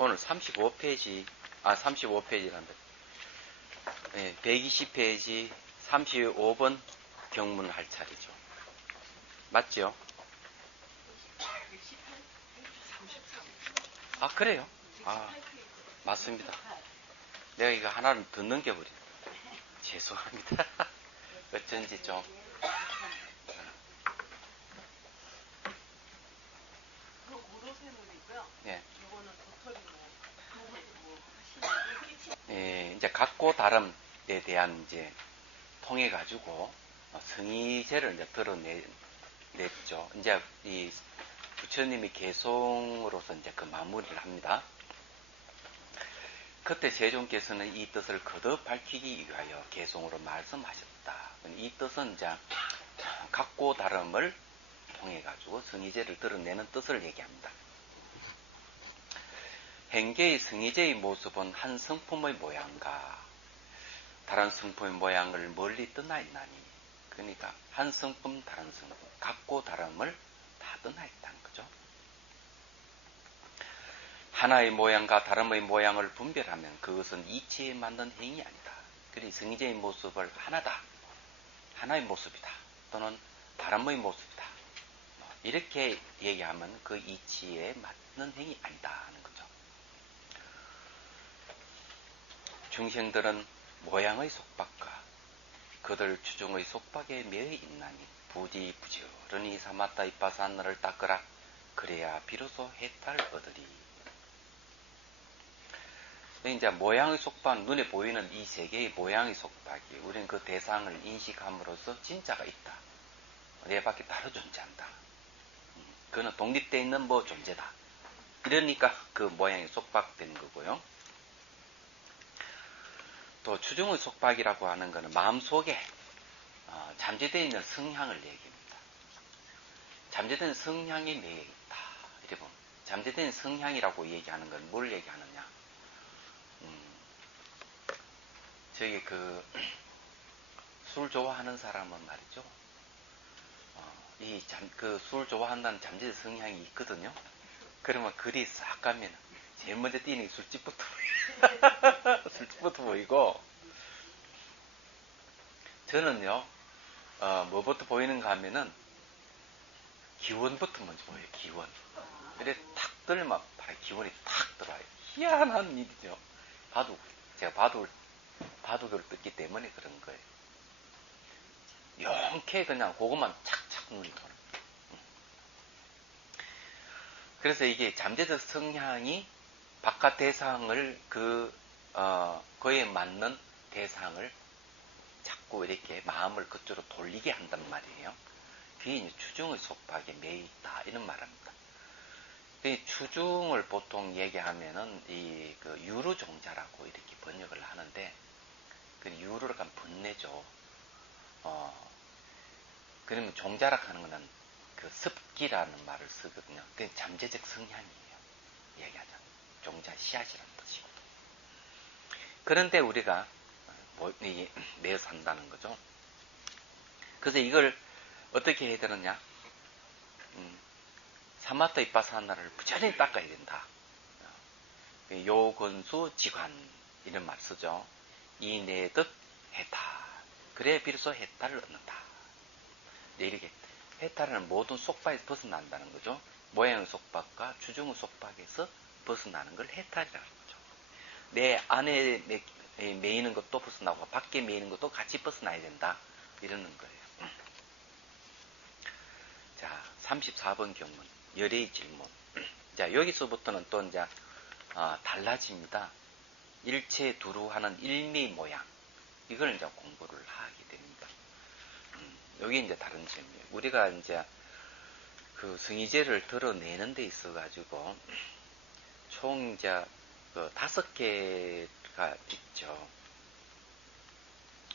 오늘 35페이지, 35페이지란다. 네, 120페이지 35번 경문을 할 차례죠. 맞죠? 아, 그래요? 아, 맞습니다. 내가 이거 하나를 더 넘겨버렸네. 죄송합니다. 어쩐지 좀. 예. 예, 이제 각고 다름에 대한 이제 통해 가지고 성의제를 이제 드러냈죠. 이제 이 부처님이 개송으로서 이제 그 마무리를 합니다. 그때 세종께서는 이 뜻을 거듭 밝히기 위하여 개송으로 말씀하셨다. 이 뜻은 이제 각고 다름을 통해 가지고 성의제를 드러내는 뜻을 얘기합니다. 행계의 성의제의 모습은 한 성품의 모양과 다른 성품의 모양을 멀리 떠나 있나니, 그러니까 한 성품 다른 성품, 각고 다름을 다 떠나 있다는 거죠. 하나의 모양과 다름의 모양을 분별하면 그것은 이치에 맞는 행위 아니다. 그리고 성의제의 모습을 하나다, 하나의 모습이다, 또는 다름의 모습이다, 이렇게 얘기하면 그 이치에 맞는 행위 아니다 하는 거죠. 중생들은 모양의 속박과 그들 추종의 속박에 매여 있나니 부디 부지런히 사마타 이빠사나를 닦으라. 그래야 비로소 해탈을 얻으리. 이제 모양의 속박, 눈에 보이는 이 세계의 모양의 속박이 우리는 그 대상을 인식함으로써 진짜가 있다, 내 밖에 다른 존재한다, 그는 독립되어 있는 뭐 존재다, 이러니까 그 모양이 속박된 거고요. 또 추종의 속박이라고 하는 것은 마음속에 잠재되어 있는 성향을 얘기합니다. 잠재된 성향이 매여 있다. 이래 보면 잠재된 성향이라고 얘기하는 건 뭘 얘기하느냐? 저기 술 좋아하는 사람은 말이죠. 그 술 좋아한다는 잠재된 성향이 있거든요. 그러면 그리 싹 가면 제일 먼저 뛰는 게 술집부터 술집부터 보이고, 저는요, 뭐부터 보이는가 하면은 기원부터 먼저 보여요. 기원. 이래 탁 들면 기원이 탁 들어와요. 희한한 일이죠. 제가 바둑을 뜯기 때문에 그런 거예요. 용케 그냥 그것만 착착 눈이 돌아. 그래서 이게 잠재적 성향이 바깥 대상을 그에 맞는 대상을 자꾸 이렇게 마음을 그쪽으로 돌리게 한단 말이에요. 그게 이제 추중의 속박에 매여 있다, 이런 말합니다. 이 추중을 보통 얘기하면은 그 유루종자라고 이렇게 번역을 하는데, 그 유루를 약간 번뇌죠. 그러면 종자락 하는 거는 그 습기라는 말을 쓰거든요. 그게 잠재적 성향이에요. 얘기하자면. 종자 씨앗이라는 뜻이고. 그런데 우리가 매어 산다는 거죠. 그래서 이걸 어떻게 해야 되느냐? 사마타 이빠사나를 부지런히 닦아야 된다. 요건수 지관, 이런 말 쓰죠. 이내듯 해탈. 그래 비로소 해탈을 얻는다. 이렇게 해탈은 모든 속박에서 벗어난다는 거죠. 모양의 속박과 추중의 속박에서 벗어나는 걸 해탈이라는 거죠. 내 안에 매이는 것도 벗어나고 밖에 매이는 것도 같이 벗어나야 된다, 이러는 거예요. 자, 34번 경문, 열의 질문. 자, 여기서부터는 또 이제 달라집니다. 일체 두루하는 일미 모양, 이걸 이제 공부를 하게 됩니다. 여기 이제 다른 점이에요. 우리가 이제 그 성의제를 드러내는 데 있어가지고 총 이제 그 5개가 있죠.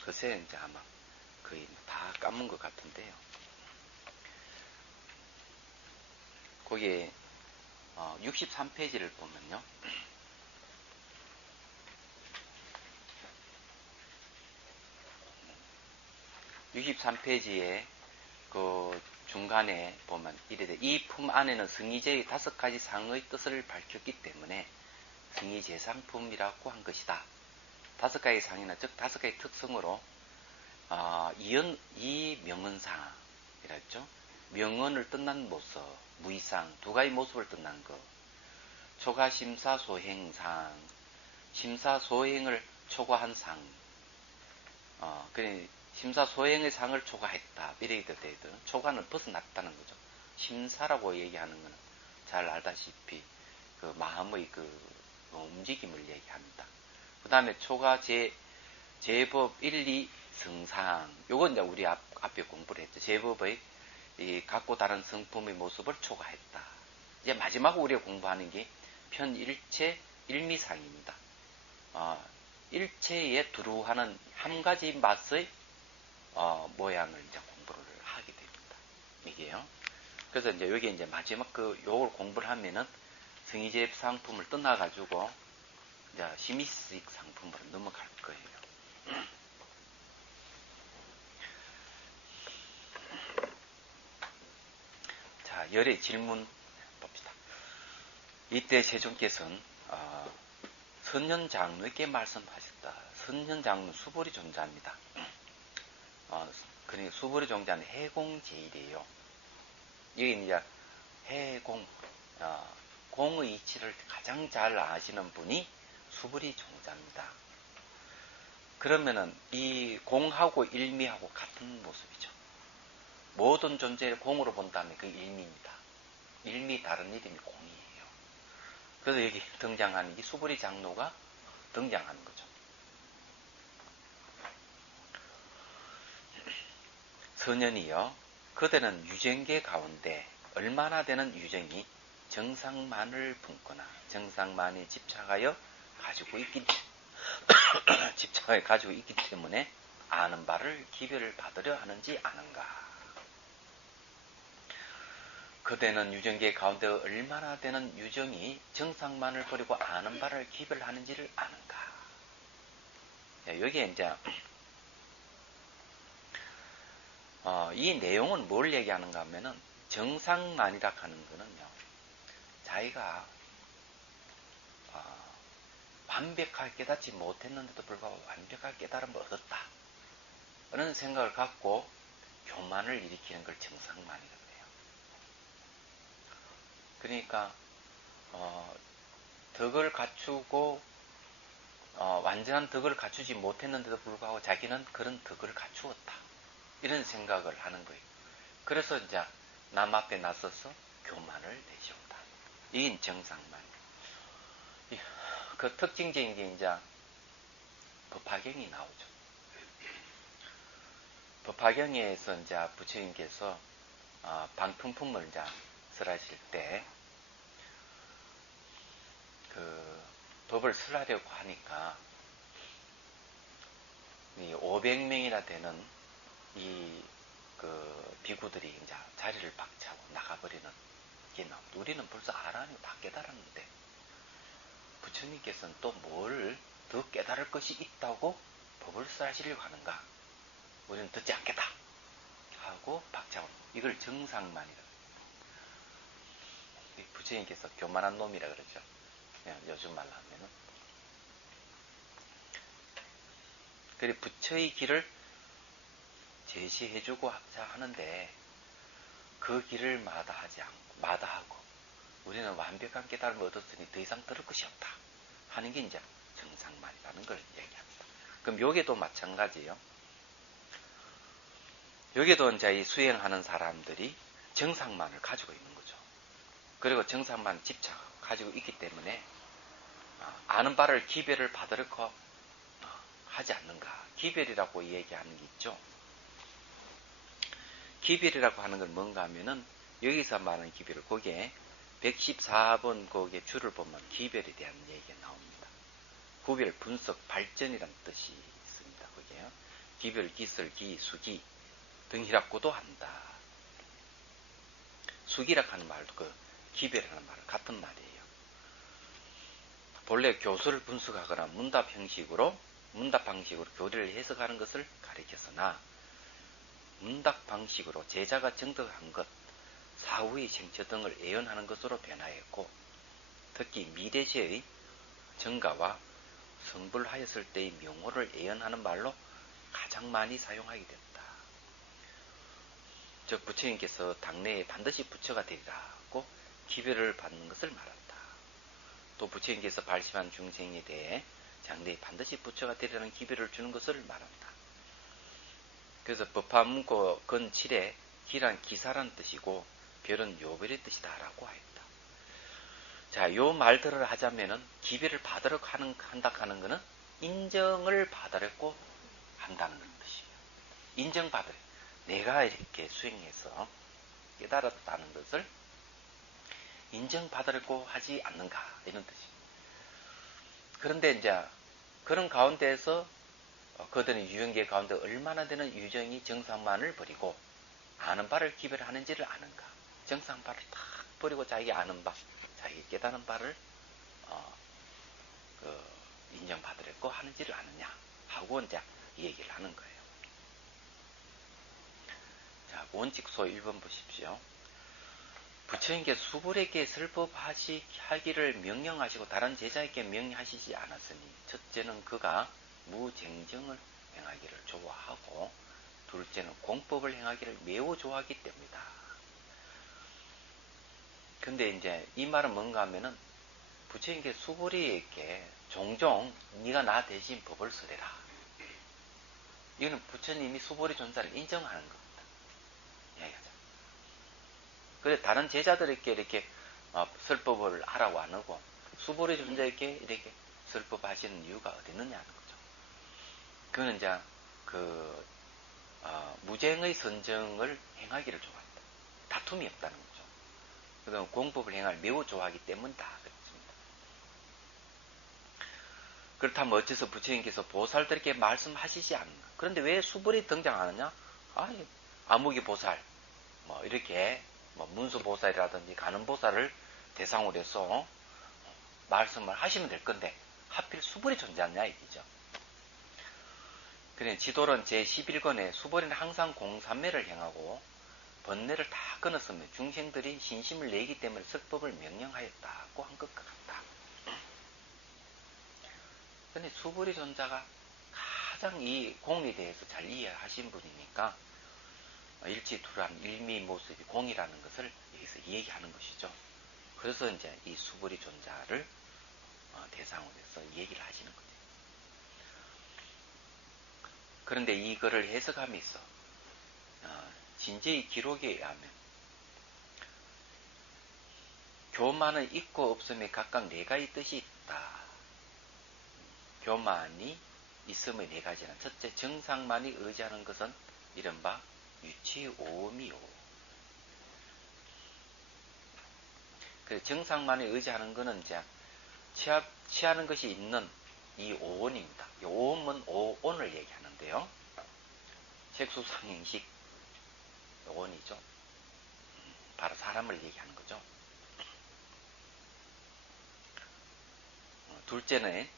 그새 이제 아마 거의 다 까먹은 것 같은데요. 거기에 63페이지를 보면요. 63페이지에 그 중간에 보면 이래 돼. 이 품 안에는 성의제의 5가지 상의 뜻을 밝혔기 때문에 승희 재상품이라고 한 것이다. 5가지 상이나 즉 5가지 특성으로 이 명언상이랬죠. 명언을 뜻난 모습, 무의상, 2가지 모습을 뜻난 것. 초과심사소행상, 심사소행을 초과한 상. 심사소행의 상을 초과했다. 이렇게 되거든. 초과는 벗어났다는 거죠. 심사라고 얘기하는 것은 잘 알다시피 그 마음의 그 움직임을 얘기합니다. 그 다음에 초과 제법 1, 2 성상. 요건 이제 우리 앞에 공부를 했죠. 제법의 각고 다른 성품의 모습을 초과했다. 이제 마지막으로 우리가 공부하는 게 편일체 일미상입니다. 일체에 두루하는 한 가지 맛의 모양을 이제 공부를 하게 됩니다. 이게요. 그래서 이제 여기 이제 마지막 요걸 공부를 하면은 승희제ệp 상품을 떠나가지고 이제 심의식 상품으로 넘어갈 거예요. 자, 열의 질문 봅시다. 이때 세종께서는 선현장로에게 말씀하셨다. 선현장로 수벌이 존재합니다. 그러니까 수벌이 존재하는 해공제일이에요. 여기 이제 해공, 공의 이치를 가장 잘 아시는 분이 수벌이 존재합니다. 그러면은 이 공하고 일미하고 같은 모습이죠. 모든 존재를 공으로 본다면 그 일미입니다. 일미 다른 이름이 공이에요. 그래서 여기 등장하는 이 수벌이 장로가 등장하는 거죠. 선현이요. 그대는 유정계 가운데 얼마나 되는 유정이 정상만을 품거나 정상만에 집착하여 가지고 있기 때문에 아는 바를 기별을 받으려 하는지 아는가. 그대는 유정계 가운데 얼마나 되는 유정이 정상만을 버리고 아는 바를 기별하는지를 아는가. 여기에 이제 이 내용은 뭘 얘기하는가 하면은 정상만이라 하는 거는요. 자기가 완벽하게 깨닫지 못했는데도 불구하고 완벽하게 깨달음을 얻었다. 그런 생각을 갖고 교만을 일으키는 걸 정상만이라고 해요. 그러니까 덕을 갖추고 완전한 덕을 갖추지 못했는데도 불구하고 자기는 그런 덕을 갖추었다. 이런 생각을 하는 거예요. 그래서 이제 남 앞에 나서서 교만을 내세운다. 이게 정상만. 그 특징적인 게 이제 법화경이 나오죠. 법화경에서 이제 부처님께서 방풍품을 이제 설하실 때 그 법을 설하려고 하니까 이 500명이나 되는 이 그 비구들이 이제 자리를 박차고 나가버리는 게 나옵니다. 우리는 벌써 아라니 다 깨달았는데 부처님께서는 또 뭘 더 깨달을 것이 있다고 법을 설하시려고 하는가? 우리는 듣지 않겠다 하고 박차고 이걸 정상만이라. 부처님께서 교만한 놈이라 그러죠. 그냥 요즘 말로 하면은. 그래 부처의 길을 제시해주고 하는데 그 길을 마다하고 우리는 완벽한 깨달음을 얻었으니 더 이상 들을 것이 없다 하는 게 이제 정상만이라는 걸 얘기합니다. 그럼 여기도 마찬가지예요. 여기도 이제 이 수행하는 사람들이 정상만을 가지고 있는 거죠. 그리고 정상만 집착 가지고 있기 때문에 아는 바를 기별을 받으려고 하지 않는가. 기별이라고 얘기하는 게 있죠. 기별이라고 하는 건 뭔가 하면은 여기서 말하는 기별을 거기에 114번 거기에 줄을 보면 기별에 대한 얘기가 나옵니다. 구별, 분석, 발전이라는 뜻이 있습니다. 거기에요. 기별, 기설, 기, 수기 등이라고도 한다. 수기라고 하는 말도 그 기별이라는 말은 같은 말이에요. 본래 교수를 분석하거나 문답 방식으로 교리를 해석하는 것을 가리켰으나 문답 방식으로 제자가 정득한 것, 사후의 생처 등을 예언하는 것으로 변화했고 특히 미래시의 정가와 성불하였을 때의 명호를 예언하는 말로 가장 많이 사용하게 됐다. 즉 부처님께서 당내에 반드시 부처가 되리라고 기별을 받는 것을 말한다. 또 부처님께서 발심한 중생에 대해 장래에 반드시 부처가 되리라는 기별을 주는 것을 말한다. 그래서 법화문고 근7에 기란 기사란 뜻이고 별은 요별의 뜻이다라고 하였다. 자, 요 말들을 하자면은 기별을 받으려고 한다 하는 것은 인정을 받으려고 한다는 뜻이에요. 인정받으려. 내가 이렇게 수행해서 깨달았다는 것을 인정받으려고 하지 않는가 이런 뜻입니다. 그런데 이제 그런 가운데에서 그들은 유정계 가운데 얼마나 되는 유정이 정상만을 버리고 아는 바를 기별하는지를 아는가. 정상바를 딱 버리고 자기 아는 바, 자기 깨달은 바를 인정받으려고 하는지를 아느냐 하고 이제 이 얘기를 하는 거예요. 자, 원칙소 1번 보십시오. 부처님께 수불에게 설법하기를 명령하시고 다른 제자에게 명령하시지 않았으니 첫째는 그가 무쟁정을 행하기를 좋아하고 둘째는 공법을 행하기를 매우 좋아하기 때문이다. 근데 이제 이 말은 뭔가 하면은 부처님께 수불이에게 종종 네가 나 대신 법을 쓰래라. 이거는 부처님이 수불이 존재를 인정하는 겁니다. 이야기하자. 그래 다른 제자들에게 이렇게 설법을 하라고 안 하고 수불이 존재에게 이렇게 설법하시는 이유가 어디 있느냐는 거죠. 그거는 이제 무쟁의 선정을 행하기를 좋아한다. 다툼이 없다는 거죠. 그다음 공법을 행할 매우 좋아하기 때문이다. 그렇습니다. 그렇다면 어째서 부처님께서 보살들에게 말씀하시지 않는가? 그런데 왜 수불이 등장하느냐? 아무기 보살, 이렇게 문수보살이라든지 가는보살을 대상으로 해서 말씀을 하시면 될 건데 하필 수불이 존재하냐 이기죠. 그래 지도론 제11권에 수불이는 항상 공삼매를 행하고 번뇌를 다 끊었으며 중생들이 신심을 내기 때문에 설법을 명령하였다고 한 것 같다. 근데 수불이 존자가 가장 이 공에 대해서 잘 이해하신 분이니까 일치투란 일미모습이 공이라는 것을 여기서 얘기하는 것이죠. 그래서 이제 이 수불이 존자를 대상으로 해서 얘기를 하시는 거죠. 그런데 이거를 해석하면서 진제의 기록에 의하면 교만은 있고 없음에 각각 네 가지 뜻이 있다. 교만이 있음의 네 가지는 첫째 정상만이 의지하는 것은 이른바 유치오음이요. 그 정상만이 의지하는 것은 이제 취하는 것이 있는 이 오온입니다. 이 오음은 오온을 얘기하는데요. 색수상행식 오온이죠. 바로 사람을 얘기하는 거죠. 둘째는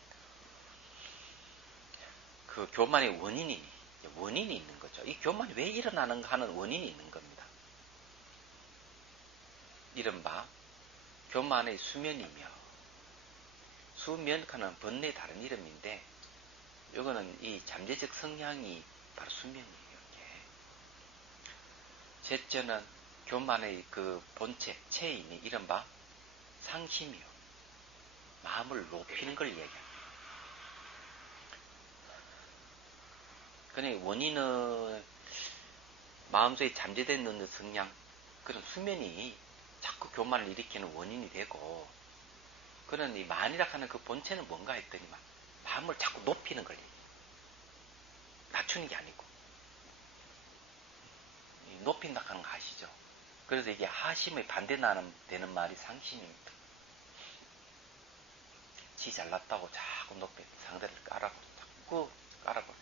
그 교만의 원인이 있는 거죠. 이 교만이 왜 일어나는가 하는 원인이 있는 겁니다. 이른바 교만의 수면이며 수면하는 번뇌의 다른 이름인데 이거는 이 잠재적 성향이 바로 수면이에요. 셋째는 교만의 그 본체, 체인이 이른바 상심이요. 마음을 높이는 걸 얘기합니다. 그러니 원인은 마음속에 잠재되어 있는 성향, 그런 수면이 자꾸 교만을 일으키는 원인이 되고, 그런 이 만이라 하는 그 본체는 뭔가 했더니만 마음을 자꾸 높이는 걸 얘기해요. 낮추는 게 아니고. 높인다 하는 거 아시죠? 그래서 이게 하심의 반대 되는 말이 상심입니다. 지 잘났다고 자꾸 높여 상대를 자꾸 깔아버려.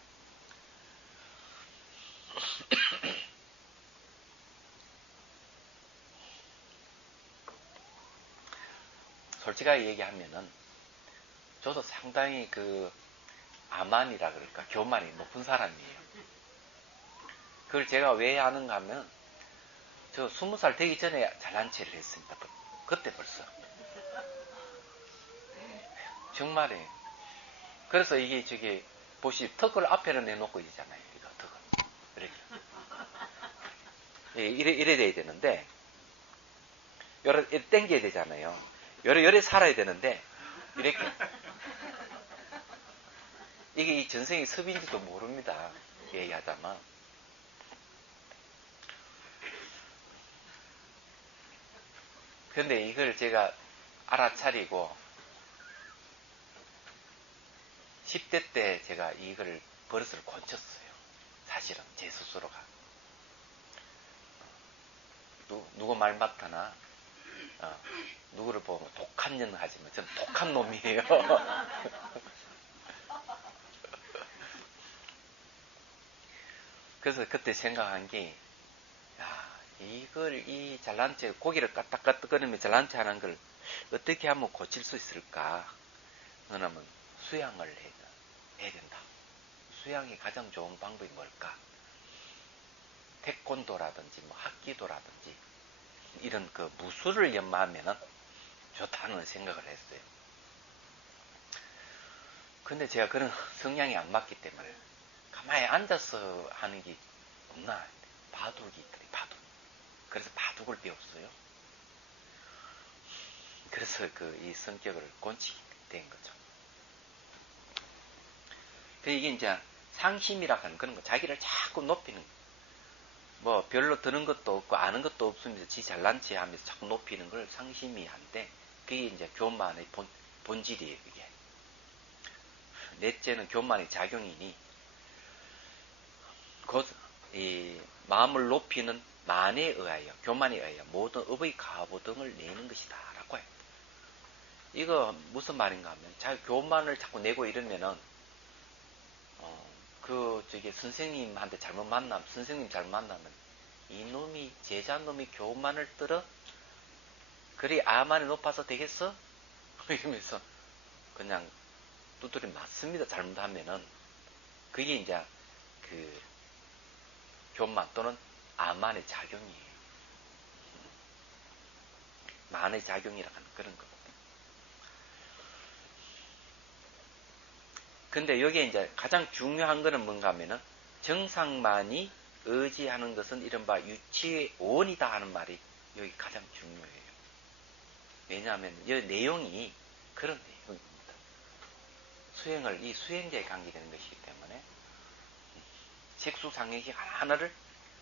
솔직하게 얘기하면은 저도 상당히 그 아만이라 그럴까 교만이 높은 사람이에요. 그걸 제가 왜 하는가 하면 저 20살 되기 전에 잘난 체를 했습니다. 그때 벌써 정말에. 그래서 이게 저기 보시 턱을 앞에는 내놓고 있잖아요. 이거 턱을 이렇게 이래 돼야 되는데 이렇게 당겨야 되잖아요. 요래 살아야 되는데 이렇게 이게 이 전생의 습인지도 모릅니다. 얘기하자면. 근데 이걸 제가 알아차리고 10대 때 제가 이걸 버릇을 고쳤어요. 사실은 제 스스로가. 누구 말 맡아나 누구를 보면 독한 년 하지만 저는 독한 놈이에요. 그래서 그때 생각한 게, 야, 이걸 이 잘난 체, 고기를 까딱까딱거리면 잘난 체 하는 걸 어떻게 하면 고칠 수 있을까? 그러면 수양을 해야 된다. 수양이 가장 좋은 방법이 뭘까? 태권도라든지 뭐 합기도라든지 이런 그 무술을 연마하면은 좋다는 생각을 했어요. 근데 제가 그런 성향이 안 맞기 때문에 가만히 앉아서 하는 게 없나? 바둑이 있더니 바둑. 그래서 바둑을 배웠어요. 그래서 이 성격을 꼰치게 된 거죠. 이게 이제 상심이라 하는 그런 거, 자기를 자꾸 높이는 거. 뭐 별로 드는 것도 없고 아는 것도 없으면서 지 잘난 체 하면서 자꾸 높이는 걸 상심이 한데, 그게 이제 교만의 본질이에요. 그게 넷째는 교만의 작용이니 곧 이 마음을 높이는 만에 의하여, 교만에 의하여 모든 업의 가보등을 내는 것이다 라고 해요. 이거 무슨 말인가 하면, 자기 교만을 자꾸 내고 이러면은 선생님한테 잘못 만나면, 선생님 잘못 만나면 이놈이 제자놈이 교만을 떨어 그리 아만이 높아서 되겠어? 이러면서 그냥 두드려 맞습니다. 잘못하면은. 그게 이제 그 교만 또는 아만의 작용이에요. 만의 작용이라 하는 그런 거거든요. 근데 여기에 이제 가장 중요한 거는 뭔가 하면은, 정상만이 의지하는 것은 이른바 유치의 원이다 하는 말이 여기 가장 중요해요. 왜냐하면 이 내용이 그런 내용입니다. 이 수행자에 관계되는 것이기 때문에 색수상행식 하나를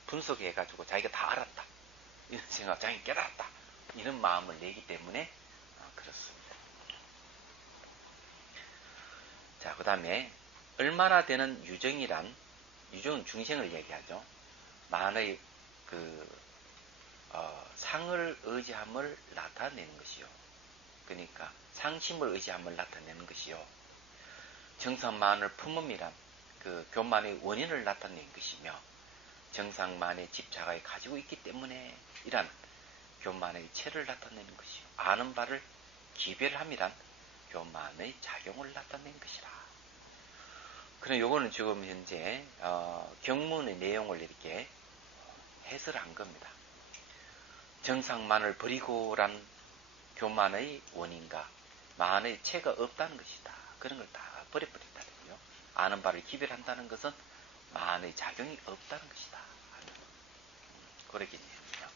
분석해가지고 자기가 다 알았다, 이런 생각, 자기가 깨달았다, 이런 마음을 내기 때문에 그렇습니다. 자, 그 다음에 얼마나 되는 유정이란, 유정은 중생을 얘기하죠. 만의 상을 의지함을 나타내는 것이요. 그러니까 상심을 의지함을 나타내는 것이요. 정상만을 품음이란 교만의 원인을 나타낸 것이며, 정상만의 집착을 가지고 있기 때문에 이란 교만의 체를 나타내는 것이요. 아는 바를 기별함이란 교만의 작용을 나타낸 것이라. 그럼 요거는 지금 현재 경문의 내용을 이렇게 해설한 겁니다. 정상만을 버리고란 교만의 원인과 만의 체가 없다는 것이다. 그런 걸 다 버려버린다는 거요. 아는 바를 기별한다는 것은 만의 작용이 없다는 것이다. 그렇게 얘기해요.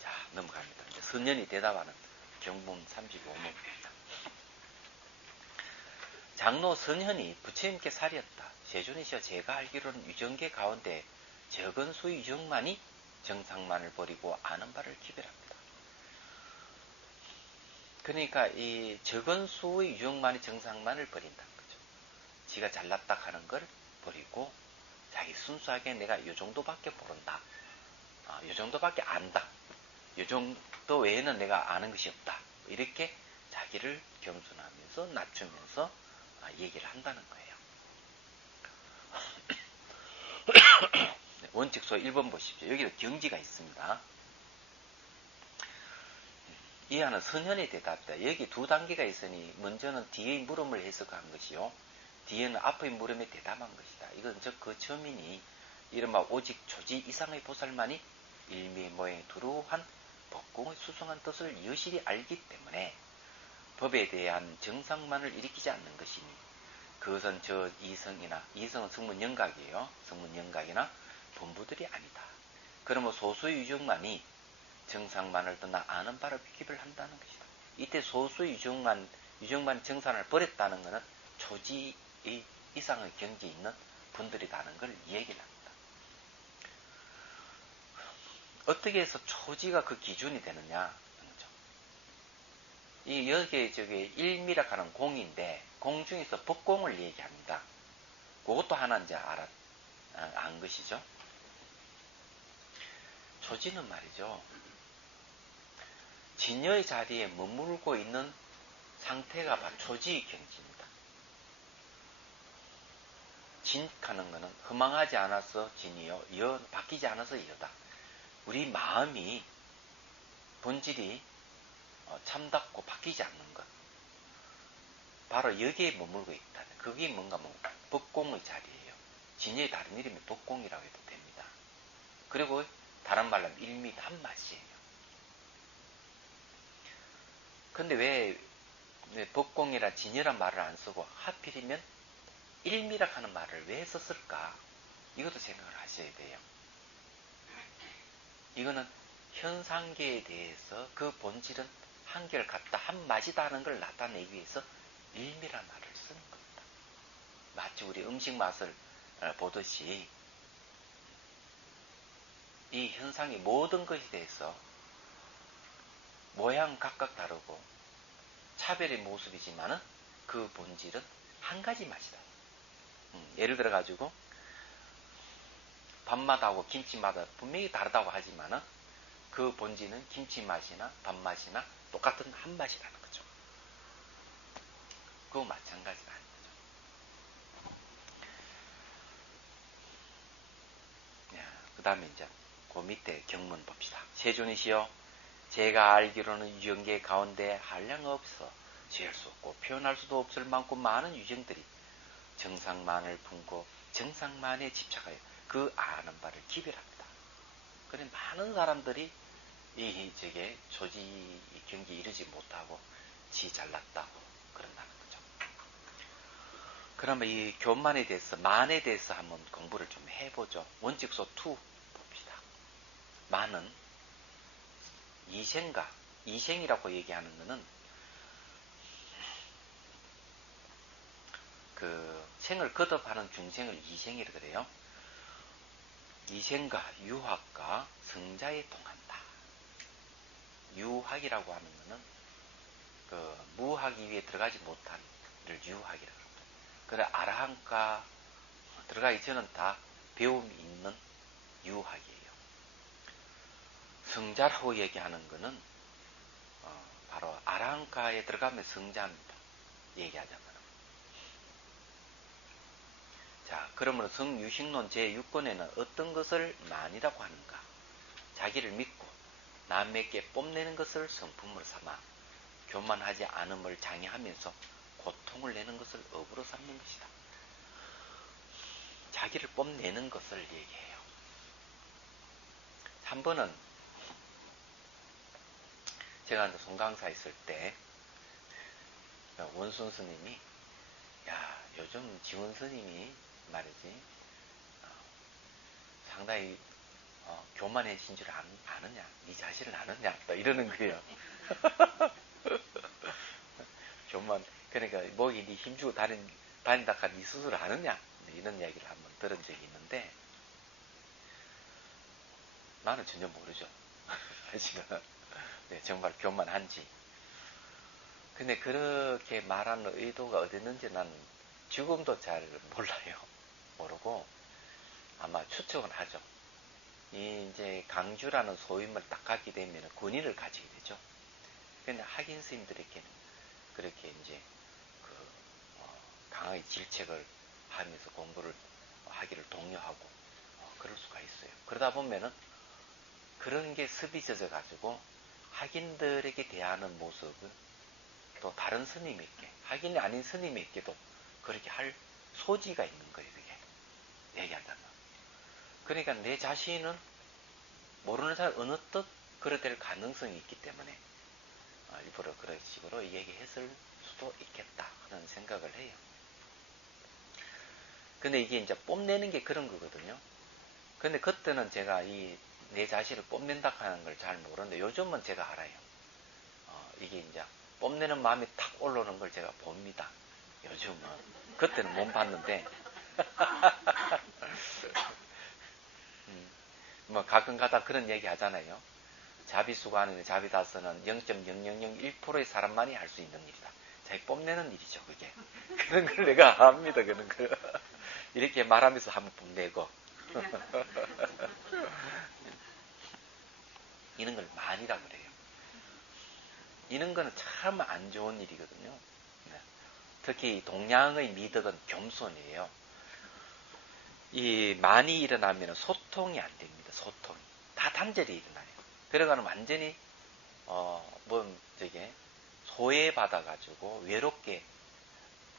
자, 넘어갑니다. 이제 선현이 대답하는 경문 35문입니다. 장로 선현이 부처님께 살이었다. 세존이시여, 제가 알기로는 유정계 가운데 적은 수의 유정만이 정상만을 버리고 아는 바를 기별합니다. 그러니까 이 적은 수의 유정만이 정상만을 버린다는 거죠. 지가 잘났다 하는 걸 버리고 자기 순수하게 내가 요 정도밖에 모른다, 요 정도밖에 안다, 요 정도 외에는 내가 아는 것이 없다, 이렇게 자기를 겸손하면서 낮추면서 얘기를 한다는 거예요. 원칙소 1번 보십시오. 여기도 경지가 있습니다. 이하는 선현의 대답이다. 여기 두 단계가 있으니 먼저는 뒤의 물음을 해석한 것이요, 뒤에는 앞의 물음에 대답한 것이다. 이건 즉 그 처음이니 이른바 오직 조지 이상의 보살만이 일미의 모양이 두루한 법공의 수성한 뜻을 여실히 알기 때문에 법에 대한 정상만을 일으키지 않는 것이니 그것은 저 이성이나 이성은 성문 영각이에요. 성문 영각이나 본부들이 아니다. 그러면 소수의 유정만이 정상만을 떠나 아는 바를 비기를 한다는 것이다. 이때 소수의 유정만 정상을 버렸다는 것은 초지의 이상의 경지에 있는 분들이라는 걸 얘기를 합니다. 어떻게 해서 초지가 그 기준이 되느냐? 이 여기에 저기 일미락 하는 공인데 공 중에서 법공을 얘기합니다. 그것도 하나 이제 안 것이죠. 초지는 말이죠. 진여의 자리에 머물고 있는 상태가 바로 초지의 경지입니다. 진하는 것은 허망하지 않아서 진이요, 여 바뀌지 않아서 여다. 우리 마음이 본질이 참답고 바뀌지 않는 것. 바로 여기에 머물고 있다. 그게 뭔가 법공의 자리예요. 진여의 다른 이름이 법공이라고 해도 됩니다. 그리고 다른 말로 하면 일미 한맛이에요. 근데 왜 법공이라 진여란 말을 안 쓰고 하필이면 일미락 하는 말을 왜 썼을까? 이것도 생각을 하셔야 돼요. 이거는 현상계에 대해서 그 본질은 한결같다, 한맛이다는 걸 나타내기 위해서 일미란 말을 쓰는 겁니다. 마치 우리 음식 맛을 보듯이 이 현상의 모든 것에 대해서 모양 각각 다르고 차별의 모습이지만은 그 본질은 한 가지 맛이다. 예를 들어 가지고 밥맛하고 김치맛은 분명히 다르다고 하지만은 그 본질은 김치 맛이나 밥맛이나 똑같은 한 맛이라는 거죠. 그거 마찬가지라는 거죠. 그 다음에 이제 그 밑에 경문 봅시다. 세존이시여, 제가 알기로는 유정계 가운데 한량없어 지을 수 없고 표현할 수도 없을 만큼 많은 유정들이 정상만을 품고 정상만에 집착하여 그 아는 바를 기별합니다. 그래 많은 사람들이 이 저게 조지 경기에 이르지 못하고 지 잘났다고 그런다는 거죠. 그러면 이 교만에 대해서 만에 대해서 한번 공부를 좀 해보죠. 원칙소 2 봅시다. 만은 이생가, 이생이라고 얘기하는 것은 그 생을 거듭하는 중생을 이생이라 그래요. 이생과 유학과 성자에 통한다. 유학이라고 하는 것은 그 무학 위에 들어가지 못한 를 유학이라고 합니다. 그래 아라한과 들어가기 전은 다 배움이 있는 유학이에요. 성자라고 얘기하는 것은 바로 아라한과에 들어가면 성자입니다. 얘기하자면. 자, 그러므로 성유식론 제6권에는 어떤 것을 만이라고 하는가? 자기를 믿고 남에게 뽐내는 것을 성품으로 삼아 교만하지 않음을 장애하면서 고통을 내는 것을 업으로 삼는 것이다. 자기를 뽐내는 것을 얘기해요. 한 번은 제가 송강사 있을 때 원순 스님이 야, 요즘 지원 스님이 말이지 상당히 교만해진 줄 아느냐? 네 자신을 아느냐? 또 이러는 거예요. 교만, 그러니까 목이 네 힘주고 다닌다 하니 네 스스로 아느냐? 이런 이야기를 한번 들은 적이 있는데 나는 전혀 모르죠. 사실은 네, 정말 교만한지. 근데 그렇게 말하는 의도가 어딨는지 난 지금도 잘 몰라요. 모르고 아마 추측은 하죠. 이 이제 강주라는 소임을 딱 갖게 되면 권위를 가지게 되죠. 근데 학인 스님들에게는 그렇게 이제 그 강하게 질책을 하면서 공부를 하기를 독려하고 그럴 수가 있어요. 그러다 보면은 그런 게 습이 젖어 가지고 학인들에게 대하는 모습은 또 다른 스님에게 학인이 아닌 스님에게도 그렇게 할 소지가 있는 거예요. 그게 얘기한다면. 그러니까 내 자신은 모르는 사람 어느 뜻 그래 될 가능성이 있기 때문에 일부러 그런 식으로 얘기했을 수도 있겠다 하는 생각을 해요. 근데 이게 이제 뽐내는 게 그런 거거든요. 근데 그때는 제가 내 자신을 뽐낸다 하는 걸 잘 모르는데 요즘은 제가 알아요. 이게 이제 뽐내는 마음이 탁 올라오는 걸 제가 봅니다. 요즘은. 그때는 못 봤는데. 뭐 가끔가다 그런 얘기 하잖아요. 자비수가 아닌 자비다스는 0.0001%의 사람만이 할 수 있는 일이다. 자기 뽐내는 일이죠, 그게. 그런 걸 내가 압니다, 그런 거. 이렇게 말하면서 한번 뽐내고. 이런 걸 만이라 그래요. 이런 거는 참 안 좋은 일이거든요. 네. 특히 동양의 미덕은 겸손이에요. 이 만이 일어나면 소통이 안 됩니다. 소통이. 다 단절이 일어나요. 그러가는 완전히 저게 소외받아가지고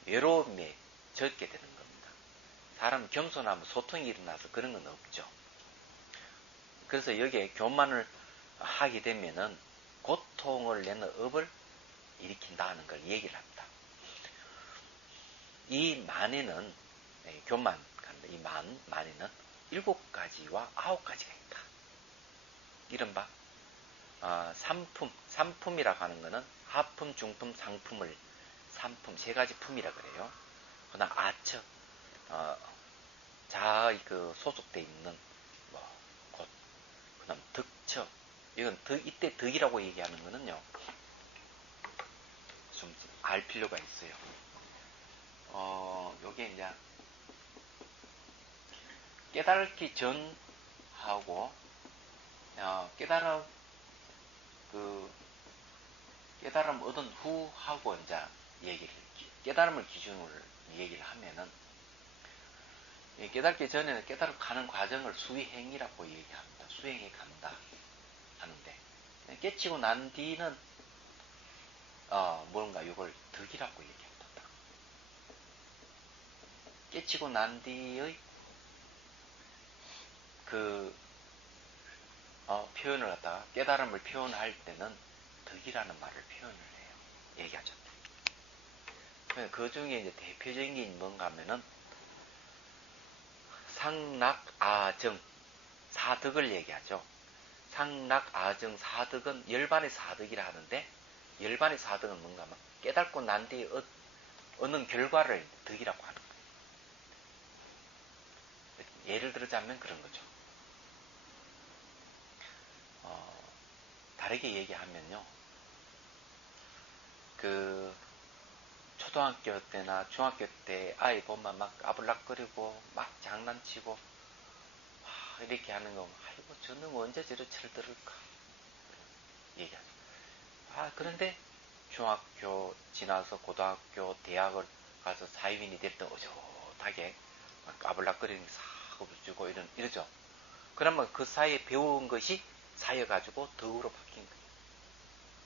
외로움에 젖게 되는 겁니다. 사람 겸손하면 소통이 일어나서 그런 건 없죠. 그래서 여기에 교만을 하게 되면은 고통을 내는 업을 일으킨다는 걸 얘기를 합니다. 이 만에는 교만, 이 만에는 7가지와 9가지가 있다. 이른바 삼품이라고 하는 것은 하품, 중품, 상품을 삼품, 3가지 품이라 그래요. 그다음 아처, 자의 그 소속돼 있는 곳, 그다음 득처, 이건 이때 득이라고 얘기하는 거는요, 좀 알 필요가 있어요. 요게 이제 깨달기 전하고 깨달음 얻은 후하고 이제 깨달음을 기준으로 얘기를 하면은, 깨닫기 전에는 깨달음 가는 과정을 수행이라고 얘기합니다. 수행해 간다 하는데, 깨치고 난 뒤는 뭔가 이걸 덕이라고 얘기합니다. 깨치고 난 뒤의 그 표현을 갖다가 깨달음을 표현할 때는 덕이라는 말을 표현을 해요. 얘기하죠. 그 중에 이제 대표적인 게 뭔가 하면은 상락아정 사덕을 얘기하죠. 상락아정 사덕은 열반의 사덕이라 하는데, 열반의 사덕은 뭔가 하면 깨닫고 난 뒤에 얻는 결과를 덕이라고 하는 거예요. 예를 들자면 그런 거죠. 다르게 얘기하면요, 그 초등학교 때나 중학교 때 아이 보면 막 까불락거리고 막 장난치고 이렇게 하는 거, 아이고 저는 언제 저를 철들을까 얘기하죠. 그런데 중학교 지나서 고등학교, 대학을 가서 사회인이 될 때 어젓하게 막 까불락거리는 게 싹 없어지고 이러죠. 그러면 그 사이에 배운 것이 쌓여가지고 덕으로 바뀐 거예요.